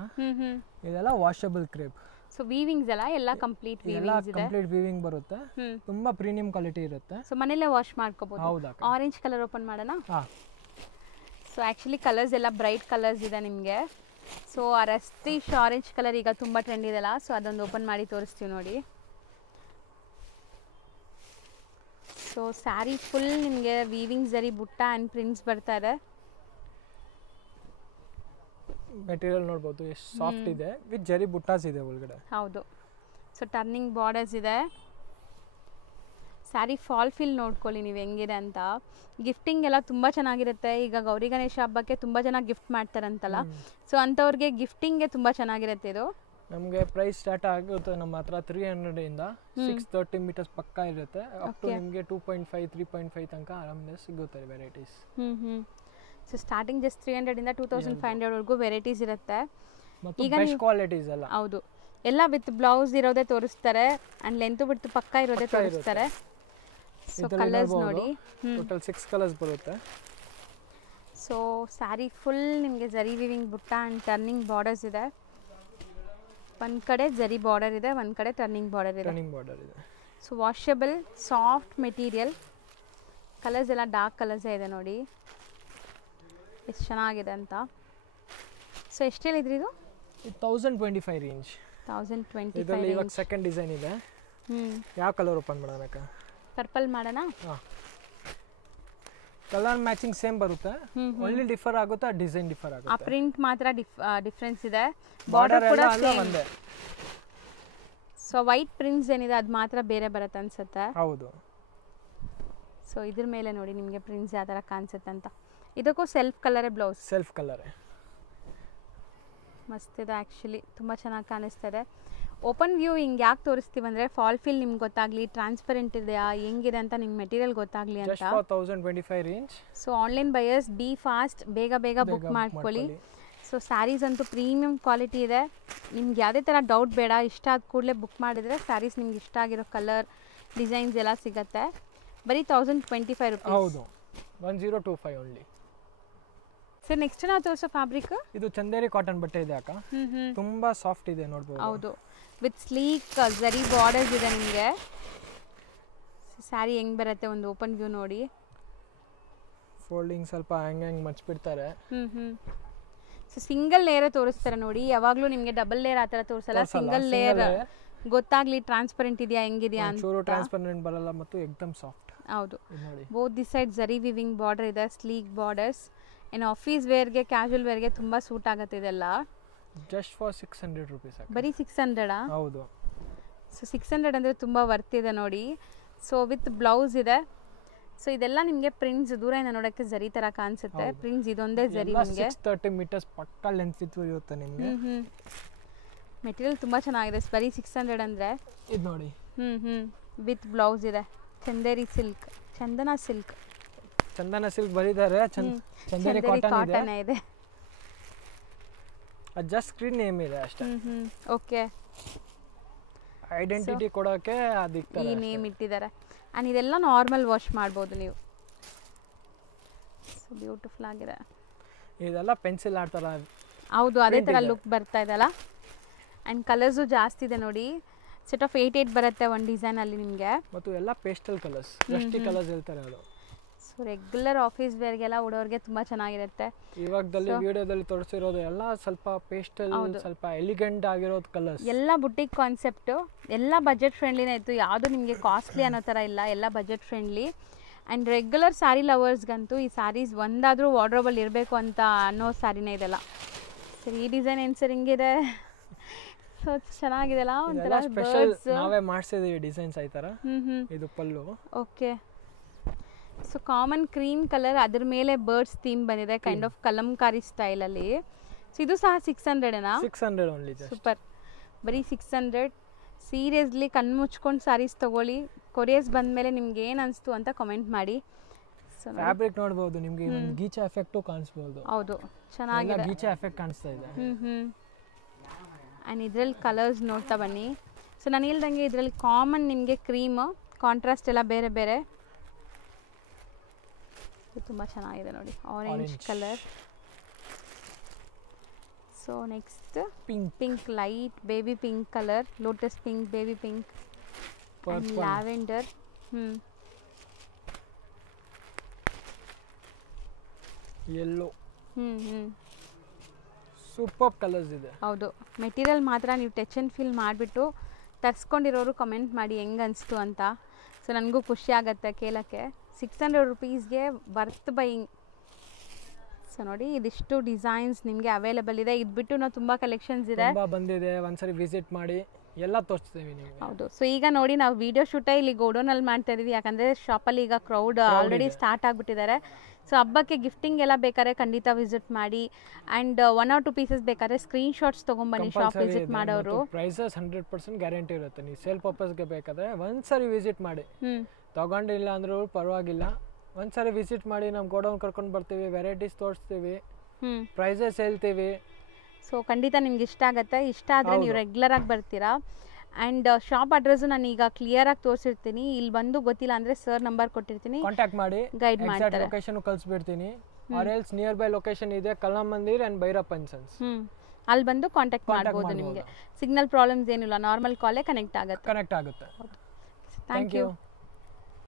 ಇದೆಲ್ಲ ವಾಷಬಲ್ ಕ್ರೇಪ್. ಸೊ ವೀವಿಂಗ್ಸ್ ಎಲ್ಲ ಕಂಪ್ಲೀಟ್ ವೀವಿಂಗ್ಸ್ ಇದೆ. ಕಂಪ್ಲೀಟ್ ವೀವಿಂಗ್ ಬರುತ್ತೆ, ತುಂಬಾ ಪ್ರೀಮಿಯಂ ಕ್ವಾಲಿಟಿ ಇರುತ್ತೆ. ಸೊ ಮನೆಯಲ್ಲೇ ವಾಶ್ ಮಾಡ್ಕೋಬಹುದು. ಹೌದಾ? ಆರೆಂಜ್ ಕಲರ್ ಓಪನ್ ಮಾಡೋಣ. ಸೊ ಆ್ಯಕ್ಚುಲಿ ಕಲರ್ಸ್ ಎಲ್ಲ ಬ್ರೈಟ್ ಕಲರ್ಸ್ ಇದೆ ನಿಮಗೆ. ಸೊ ಆ ರಸ್ಟಿಶ್ ಆರೆಂಜ್ ಕಲರ್ ಈಗ ತುಂಬ ಟ್ರೆಂಡ್ ಇದೆಲ್ಲ. ಸೊ ಅದೊಂದು ಓಪನ್ ಮಾಡಿ ತೋರಿಸ್ತೀವಿ ನೋಡಿ. ಸೊ ಸ್ಯಾರಿ ಫುಲ್ ನಿಮಗೆ ವೀವಿಂಗ್ ಜರಿ ಬುಟ್ಟ ಆ್ಯಂಡ್ ಪ್ರಿಂಟ್ಸ್ ಬರ್ತಾ ಇದೆ. ಮೆಟೀರಿಯಲ್ ನೋಡ್ಬೋದು ಎಷ್ಟು ಸಾಫ್ಟ್ ಇದೆ, ವಿತ್ ಜರಿ ಬುಟ್ಟಾಸ್ ಇದೆ ಒಳಗಡೆ. ಹೌದು. ಸೊ ಟರ್ನಿಂಗ್ ಬಾರ್ಡರ್ಸ್ ಇದೆ. ಸ್ಯಾರಿ ಫಾಲ್ ಫೀಲ್ ನೋಡ್ಕೊಳ್ಳಿ ನೀವು ಹೆಂಗಿದೆ ಅಂತ. ಗಿಫ್ಟಿಂಗ್ ಎಲ್ಲ ತುಂಬ ಚೆನ್ನಾಗಿರುತ್ತೆ. ಈಗ ಗೌರಿ ಗಣೇಶ ಹಬ್ಬಕ್ಕೆ ತುಂಬ ಜನ ಗಿಫ್ಟ್ ಮಾಡ್ತಾರಂತಲ್ಲ, ಸೊ ಅಂಥವ್ರಿಗೆ ಗಿಫ್ಟಿಂಗ್ಗೆ ತುಂಬ ಚೆನ್ನಾಗಿರುತ್ತೆ ಇದು. ನಮಗೆ ಪ್ರೈಸ್ ಸ್ಟಾರ್ಟ್ ಆಗುತ್ತೆ ನಮ್ಮ ಹತ್ರ 300 ಇಂದ 630 ಮೀಟರ್ಸ್ ಪಕ್ಕ ಇರುತ್ತೆ. ಅಪ್ ಟು ನಿಮಗೆ 2.5 3.5 ತನಕ ಆರಾಮನೆ ಸಿಗುತ್ತೆ ವೆರೈಟೀಸ್. ಸೊ ಸ್ಟಾರ್ಟಿಂಗ್ ಜಸ್ಟ್ 300 ಇಂದ 2500 ವರೆಗೂ ವೆರೈಟೀಸ್ ಇರುತ್ತೆ. ಈಗ ಬೆಸ್ಟ್ ಕ್ವಾಲಿಟೀಸ್ ಎಲ್ಲ. ಹೌದು, ಎಲ್ಲ ವಿತ್ ಬ್ಲೌಸ್ ಇರೋದೇ ತೋರಿಸ್ತಾರೆ ಆ್ಯಂಡ್ ಲೆಂತ್ ಬಿಟ್ಟು ಪಕ್ಕ ಇರೋದೇ ತೋರಿಸ್ತಾರೆ. ಸೊ ಕಲರ್ಸ್ ನೋಡಿ, ಟೋಟಲ್ 6 ಕಲರ್ಸ್ ಬರುತ್ತೆ. ಸೊ ಸ್ಯಾರಿ ಫುಲ್ ನಿಮಗೆ ಜರಿ ವಿವಿಂಗ್ ಬುಟ್ಟ ಆ್ಯಂಡ್ ಟರ್ನಿಂಗ್ ಬಾರ್ಡರ್ಸ್ ಇದೆ. ಒಂದು ಕಡೆ ಜರಿ ಬಾರ್ಡರ್ ಇದೆ, ಒಂದು ಕಡೆ ಟರ್ನಿಂಗ್ ಬಾರ್ಡರ್ ಇದೆ. So washable soft material. Colours ಎಲ್ಲ ಡಾರ್ಕ್ ಕಲರ್ಸೇ ಇದೆ ನೋಡಿ, ಎಷ್ಟು ಚೆನ್ನಾಗಿದೆ ಅಂತ. ಸೊ ಎಷ್ಟು ಹೇಳಿದ್ರಿ ಇದು? 1025 ರೇಂಜ್. 1025 ಇದರಲ್ಲಿ ಇವಾಗ ಸೆಕೆಂಡ್ ಡಿಸೈನ್ ಇದೆ. ಯಾವ ಕಲರ್ ಓಪನ್ ಮಾಡೋಣಕ್ಕ? ಪರ್ಪಲ್ ಮಾಡೋಣ. ಕಲರ್ ಮ್ಯಾಚಿಂಗ್ ಸೇಮ್ ಬರುತ್ತೆ, ಓನ್ಲಿ ಡಿಫರ್ ಆಗುತ್ತೆ, ಡಿಸೈನ್ ಡಿಫರ್ ಆಗುತ್ತೆ. ಆ ಪ್ರಿಂಟ್ ಮಾತ್ರ ಡಿಫರೆನ್ಸ್ ಇದೆ. ಬಾರ್ಡರ್ ಕೂಡ ಸೇಮ್. ಸೊ ವೈಟ್ ಪ್ರಿಂಟ್ಸ್ ಏನಿದೆ ಅದು ಮಾತ್ರ ಬೇರೆ ಬರುತ್ತೆ ಅನ್ಸುತ್ತೆ. ಹೌದು. ಸೊ ಇದ್ರ ಮೇಲೆ ನೋಡಿ ನಿಮಗೆ ಪ್ರಿಂಟ್ಸ್ ಯಾವ ಥರ ಕಾಣಿಸುತ್ತೆ ಅಂತ. ಇದಕ್ಕೂ ಸೆಲ್ಫ್ ಕಲರೇ ಬ್ಲೌಸ್. ಸೆಲ್ಫ್ ಕಲರೇ ಮಸ್ತಿದೆ ಆ್ಯಕ್ಚುಲಿ, ತುಂಬ ಚೆನ್ನಾಗಿ ಕಾಣಿಸ್ತಾ ಇದೆ. ಓಪನ್ ವ್ಯೂ ಹಿಂಗೆ ಯಾಕೆ ತೋರಿಸ್ತೀವಿ ಅಂದರೆ ಫಾಲ್ ಫೀಲ್ ನಿಮ್ಗೆ ಗೊತ್ತಾಗಲಿ, ಟ್ರಾನ್ಸ್ಪರೆಂಟ್ ಇದೆಯಾ ಹೆಂಗಿದೆ ಅಂತ ನಿಮ್ಗೆ ಮೆಟೀರಿಯಲ್ ಗೊತ್ತಾಗಲಿ ಅಂತ. 1025 range. So online buyers B fast, ಬೇಗ ಬೇಗ ಬುಕ್ ಮಾಡ್ಕೊಳ್ಳಿ. ಸೊ ಸ್ಯಾರೀಸ್ ಅಂತೂ ಪ್ರೀಮಿಯಂ ಕ್ವಾಲಿಟಿ ಇದೆ. ನಿಮ್ಗೆ ಯಾವುದೇ ಥರ ಡೌಟ್ ಬೇಡ, ಇಷ್ಟ ಆದ ಕೂಡಲೇ ಬುಕ್ ಮಾಡಿದರೆ ಸ್ಯಾರೀಸ್ ನಿಮ್ಗೆ ಇಷ್ಟ ಆಗಿರೋ ಕಲರ್ ಡಿಸೈನ್ಸ್ ಎಲ್ಲ ಸಿಗುತ್ತೆ. ಬರೀ 1025 ರೂಪೀಸ್. ಹೌದು, 1025 ಓನ್ಲಿ. ಸರ್ ನೆಕ್ಸ್ಟ್ ನಾವು ತೋರಿಸೋ ಫ್ಯಾಬ್ರಿಕ್ ಇದು ಚಂದೇರಿ ಕಾಟನ್ ಬಟ್ಟೆ ಇದೆ ಅಕ್ಕ. ತುಂಬಾ ಸಾಫ್ಟ್ ಇದೆ ನೋಡ್ಬೋದು. ಹೌದು, ವಿತ್ ಸ್ಲೀಕ್ ಜರಿ ಬಾರ್ಡರ್ಸ್ ಇದೆ ನಿಮಗೆ. ಸ್ಯಾರಿ ಹೆಂಗ್ ಬರುತ್ತೆ ಒಂದು ಓಪನ್ ವ್ಯೂ ನೋಡಿ. ಫೋಲ್ಡಿಂಗ್ ಸ್ವಲ್ಪ ಹ್ಯಾಂಗ್ ಮಚ್ಚಿಬಿಡ್ತಾರೆ. ಸೊ ಸೊ ಸಿಂಗಲ್ ಲೇಯರೇ ತೋರಿಸ್ತಾರೆ ನೋಡಿ, ಯಾವಾಗಲೂ ನಿಮಗೆ ಡಬಲ್ ಲೇಯರ್ ಆ ಥರ ತೋರಿಸಲ್ಲ, ಸಿಂಗಲ್ ಲೇಯರ್ ಗೊತ್ತಾಗ್ಲಿ ಟ್ರಾನ್ಸ್ಪರೆಂಟ್ ಇದೆಯಾ ಹೆಂಗಿದೆಯಾ ಅಂತ. ಚೂರು ಟ್ರಾನ್ಸ್ಪರೆಂಟ್ ಬರಲ್ಲ ಮತ್ತು ಎಕ್ದಮ್ ಸಾಫ್ಟ್. ಹೌದು, ಬೋತ್ ದಿ ಸೈಡ್ ಜರಿ ವಿವಿಂಗ್ ಬಾರ್ಡರ್ ಇದೆ, ಸ್ಲೀಕ್ ಬಾರ್ಡರ್ಸ್. ಇನ್ನು ಆಫೀಸ್ ವೇರ್ಗೆ ಕ್ಯಾಶುವಲ್ ವೇರ್ಗೆ ತುಂಬ ಸೂಟ್ ಆಗುತ್ತೆ ಇದೆಲ್ಲ. Just for 600 rupees. ಬರೀ 600? ಹೌದು. ಸೊ 600 ಅಂದರೆ ತುಂಬ ವರ್ತ್ ಇದೆ ನೋಡಿ. ಸೊ ವಿತ್ ಬ್ಲೌಸ್ ಇದೆ. ಸೊ ಇದೆಲ್ಲ ನಿಮಗೆ ಪ್ರಿಂಟ್ಸ್ ದೂರದಿಂದ ನೋಡೋಕ್ಕೆ ಜರಿ ಥರ ಕಾಣಿಸುತ್ತೆ. ಪ್ರಿಂಟ್ಸ್ ಇದೊಂದೇ ಜರಿ ನಿಮಗೆ 630 meters ಪಕ್ಕಾ ಲೆಂತ್ ಇರುತ್ತೆ ನಿಮಗೆ. ಮೆಟೀರಿಯಲ್ ತುಂಬ ಚೆನ್ನಾಗಿದೆ. ಬರೀ 600 ಅಂದರೆ ಇದು ನೋಡಿ. ವಿತ್ ಬ್ಲೌಸ್ ಇದೆ. ಚಂದೇರಿ ಸಿಲ್ಕ್, ಚಂದನ ಸಿಲ್ಕ್ ಬರೀತಾರೆ. ಚಂದೇರಿ ಕಾಟನ್ ಇದೆ. ಅದು ಜಸ್ಟ್ ಸ್ಕ್ರೀನ್ ನೇಮ್ ಇದೆ ಅಷ್ಟೇ. ಓಕೆ, ಐಡೆಂಟಿಟಿ ಕೊಡೋಕೆ ಅದಕ್ಕೆ ಈ ನೇಮ್ ಇಟ್ಟಿದ್ದಾರೆ. ಆ್ಯಂಡ್ ಇದೆಲ್ಲ ನಾರ್ಮಲ್ ವಾಶ್ ಮಾಡ್ಬೋದು ನೀವು. ಸೊ ಬ್ಯೂಟಿಫುಲ್ ಆಗಿದೆ. ಇದೆಲ್ಲ ಪೆನ್ಸಿಲ್ ಆರ್ಟ್ ಥರ. ಹೌದು, ಅದೇ ಥರ ಲುಕ್ ಬರ್ತಾ ಇದೆಲ್ಲ. ಆ್ಯಂಡ್ ಕಲರ್ಸು ಜಾಸ್ತಿ ಇದೆ ನೋಡಿ. ಸೆಟ್ ಆಫ್ 8 ಬರುತ್ತೆ ಒಂದು ಡಿಸೈನಲ್ಲಿ ನಿಮಗೆ. ಮತ್ತು ಎಲ್ಲ ಪೇಸ್ಟಲ್ ಕಲರ್ಸ್, ರಸ್ಟಿ ಕಲರ್ಸ್ ಹೇಳ್ತಾರೆ ಅದು. ಸೊ ರೆಗ್ಯುಲರ್ ಆಫೀಸ್ ವೇರ್ಗೆಲ್ಲ ಉಡೋರಿಗೆ ತುಂಬ ಚೆನ್ನಾಗಿರುತ್ತೆ. ಇವಾಗದಲ್ಲಿ ವಿಡಿಯೋದಲ್ಲಿ ತೋರಿಸಿರೋದು ಎಲ್ಲ ಸ್ವಲ್ಪ ಪೇಸ್ಟಲ್, ಸ್ವಲ್ಪ ಎಲಿಗೆಂಟ್ ಆಗಿರೋದು ಕಲರ್ಸ್. ಎಲ್ಲ ಬುಟಿಕ್ ಕಾನ್ಸೆಪ್ಟು, ಎಲ್ಲ ಬಜೆಟ್ ಫ್ರೆಂಡ್ಲಿನೇ ಇತ್ತು. ಯಾವುದು ನಿಮಗೆ ಕಾಸ್ಟ್ಲಿ ಅನ್ನೋ ಥರ ಇಲ್ಲ, ಎಲ್ಲ budget friendly. And regular sari ಲವರ್ಸ್ಗಂತೂ ಈ ಸ್ಯಾರೀಸ್ ಒಂದಾದರೂ ವಾರ್ಡ್ರೋಬಲ್ಲಿ ಇರಬೇಕು ಅಂತ ಅನ್ನೋ ಸ್ಯಾರಿನೇ ಇದೆಲ್ಲ. ಸರಿ, ಈ ಡಿಸೈನ್ ಏನು ಸರ್ ಹಿಂಗಿದೆ? ಸೊ ಚೆನ್ನಾಗಿದೆಲ್ಲ, ಒಂಥರ ಸ್ಪೆಷಲ್ ನಾವೇ ಮಾಡಿಸಿದೀವಿ ಡಿಸೈನ್ಸ್ ಈ ಥರ. ಇದು pallu. Okay. So common cream colour, ಅದ್ರ ಮೇಲೆ ಬರ್ಡ್ಸ್ ಥೀಮ್ ಬಂದಿದೆ, ಕೈಂಡ್ ಆಫ್ ಕಲಂಕಾರಿ ಸ್ಟೈಲಲ್ಲಿ. ಸೊ ಇದು ಸಹ 600ನಾ? 600 ಓನ್ಲಿ. ಸೂಪರ್. ಬರೀ 600. ಸೀರಿಯಸ್ಲಿ ಕಣ್ಣು ಮುಚ್ಕೊಂಡು ಸ್ಯಾರೀಸ್ ತೊಗೊಳ್ಳಿ. ಕೊರಿಯರ್ಸ್ ಬಂದಮೇಲೆ ನಿಮ್ಗೆ ಏನು ಅನಿಸ್ತು ಅಂತ ಕಮೆಂಟ್ ಮಾಡಿ. ಸೊ ಫ್ಯಾಬ್ರಿಕ್ ನೋಡ್ಬೋದು, ನಿಮಗೆ ಒಂದು ಗೀಚಾ ಎಫೆಕ್ಟು ಕಾಣಿಸ್ಬೋದು. ಹೌದು, ಚೆನ್ನಾಗಿದೆ. ಗೀಚಾ ಎಫೆಕ್ಟ್ ಕಾಣಿಸ್ತಾ ಇದೆ. ಆ್ಯಂಡ್ ಇದರಲ್ಲಿ ಕಲರ್ಸ್ ನೋಡ್ತಾ ಬನ್ನಿ. ಸೊ ನಾನು ಹೇಳ್ದಂಗೆ ಇದರಲ್ಲಿ ಕಾಮನ್ ನಿಮಗೆ ಕ್ರೀಮ್, ಕಾಂಟ್ರಾಸ್ಟ್ ಎಲ್ಲ ಬೇರೆ ಬೇರೆ. ತುಂಬ ಚೆನ್ನಾಗಿದೆ ನೋಡಿ, orange colour. So next pink, light baby pink colour, lotus pink, baby pink, lavender. Yellow. Super colours ಇದೆ. ಹೌದು, ಮೆಟೀರಿಯಲ್ ಮಾತ್ರ ನೀವು ಟಚ್ ಆ್ಯಂಡ್ ಫೀಲ್ ಮಾಡಿಬಿಟ್ಟು ತರಿಸ್ಕೊಂಡಿರೋರು ಕಮೆಂಟ್ ಮಾಡಿ ಹೆಂಗೆ ಅನಿಸ್ತು ಅಂತ. ಸೊ ನನಗೂ ಖುಷಿ ಆಗುತ್ತೆ ಕೇಳೋಕ್ಕೆ. 600 rupeesಗೆ ವರ್ತ್ ಬೈಯಿಂಗ್. ಸೊ ನೋಡಿ, ಇದಿಷ್ಟು ಡಿಸೈನ್ಸ್ ನಿಮಗೆ ಅವೈಲೇಬಲ್ ಇದೆ. ಇದು ಬಿಟ್ಟು ನಾವು ತುಂಬ ಕಲೆಕ್ಷನ್ಸ್ ಇದೆ, ಬಂದಿದೆ. ಒಂದ್ಸರಿ ವಿಸಿಟ್ ಮಾಡಿ, ಎಲ್ಲ ತೋರಿಸ್ತೀವಿ ನೀವು. ಹೌದು. ಸೊ ಈಗ ನೋಡಿ, ನಾವು ವಿಡಿಯೋ ಶೂಟೇ ಇಲ್ಲಿ ಗೋಡೌನಲ್ಲಿ ಮಾಡ್ತಾ ಇದೀವಿ, ಯಾಕಂದರೆ ಶಾಪಲ್ಲಿ ಈಗ ಕ್ರೌಡ್ ಆಲ್ರೆಡಿ ಸ್ಟಾರ್ಟ್ ಆಗಿಬಿಟ್ಟಿದ್ದಾರೆ. ಸೊ ಹಬ್ಬಕ್ಕೆ ಗಿಫ್ಟಿಂಗ್ ಎಲ್ಲ ಬೇಕಾದ್ರೆ ಖಂಡಿತ ವಿಸಿಟ್ ಮಾಡಿ. ಆ್ಯಂಡ್ 1 or 2 ಪೀಸಸ್ ಬೇಕಾದ್ರೆ ಸ್ಕ್ರೀನ್ಶಾಟ್ಸ್ ತೊಗೊಂಬನ್ನಿ ಶಾಪ್ ವಿಸಿಟ್ ಮಾಡೋರು. ಪ್ರೈಸಸ್ 100% ಗ್ಯಾರಂಟಿ ಇರುತ್ತೆ. ನೀವು ಸೇಲ್ ಪರ್ಪಸ್ಗೆ ಬೇಕಾದ್ರೆ ಒಂದ್ಸರಿ ವಿಸಿಟ್ ಮಾಡಿ. ತಗೊಂಡಿಲ್ಲ ಅಂದ್ರೂ ಪರವಾಗಿಲ್ಲ, ಒಂದ್ಸರಿ ವಿಸಿಟ್ ಮಾಡಿ. ನಮ್ಮ ಗೋಡೌನ್ ಕರ್ಕೊಂಡು ಬರ್ತೀವಿ, ವೆರೈಟೀಸ್ ತೋರಿಸ್ತೀವಿ, ಪ್ರೈಸಸ್ ಹೇಳ್ತೀವಿ. ಸೊ ಖಂಡಿತ ನಿಮ್ಗೆ ಇಷ್ಟ ಆಗುತ್ತೆ. ಇಷ್ಟ ಆದರೆ ನೀವು ರೆಗ್ಯುಲರಾಗಿ ಬರ್ತೀರಾ. ಆ್ಯಂಡ್ ಶಾಪ್ ಅಡ್ರೆಸ್ಸು ನಾನು ಈಗ ಕ್ಲಿಯರಾಗಿ ತೋರಿಸಿರ್ತೀನಿ. ಇಲ್ಲಿ ಬಂದು ಗೊತ್ತಿಲ್ಲ ಅಂದರೆ ಸರ್ ನಂಬರ್ ಕೊಟ್ಟಿರ್ತೀನಿ, ಕಾಂಟ್ಯಾಕ್ಟ್ ಮಾಡಿ, ಗೈಡ್ ಮಾಡ್ತಾರೆ. ಲೊಕೇಶನ್ ಕಳಿಸ್ಬಿಡ್ತೀನಿ. Or else near by location ಇದೆ, ಕಲಂ ಮಂದಿರ್ ಆ್ಯಂಡ್ ಭೈರಪ್ಪ ಸನ್ಸ್. ಅಲ್ಲಿ ಬಂದು ಕಾಂಟ್ಯಾಕ್ಟ್ ಮಾಡ್ಬೋದು. ನಿಮಗೆ ಸಿಗ್ನಲ್ ಪ್ರಾಬ್ಲಮ್ಸ್ ಏನಿಲ್ಲ, ನಾರ್ಮಲ್ ಕಾಲೇ ಕನೆಕ್ಟ್ ಆಗುತ್ತೆ. Thank you.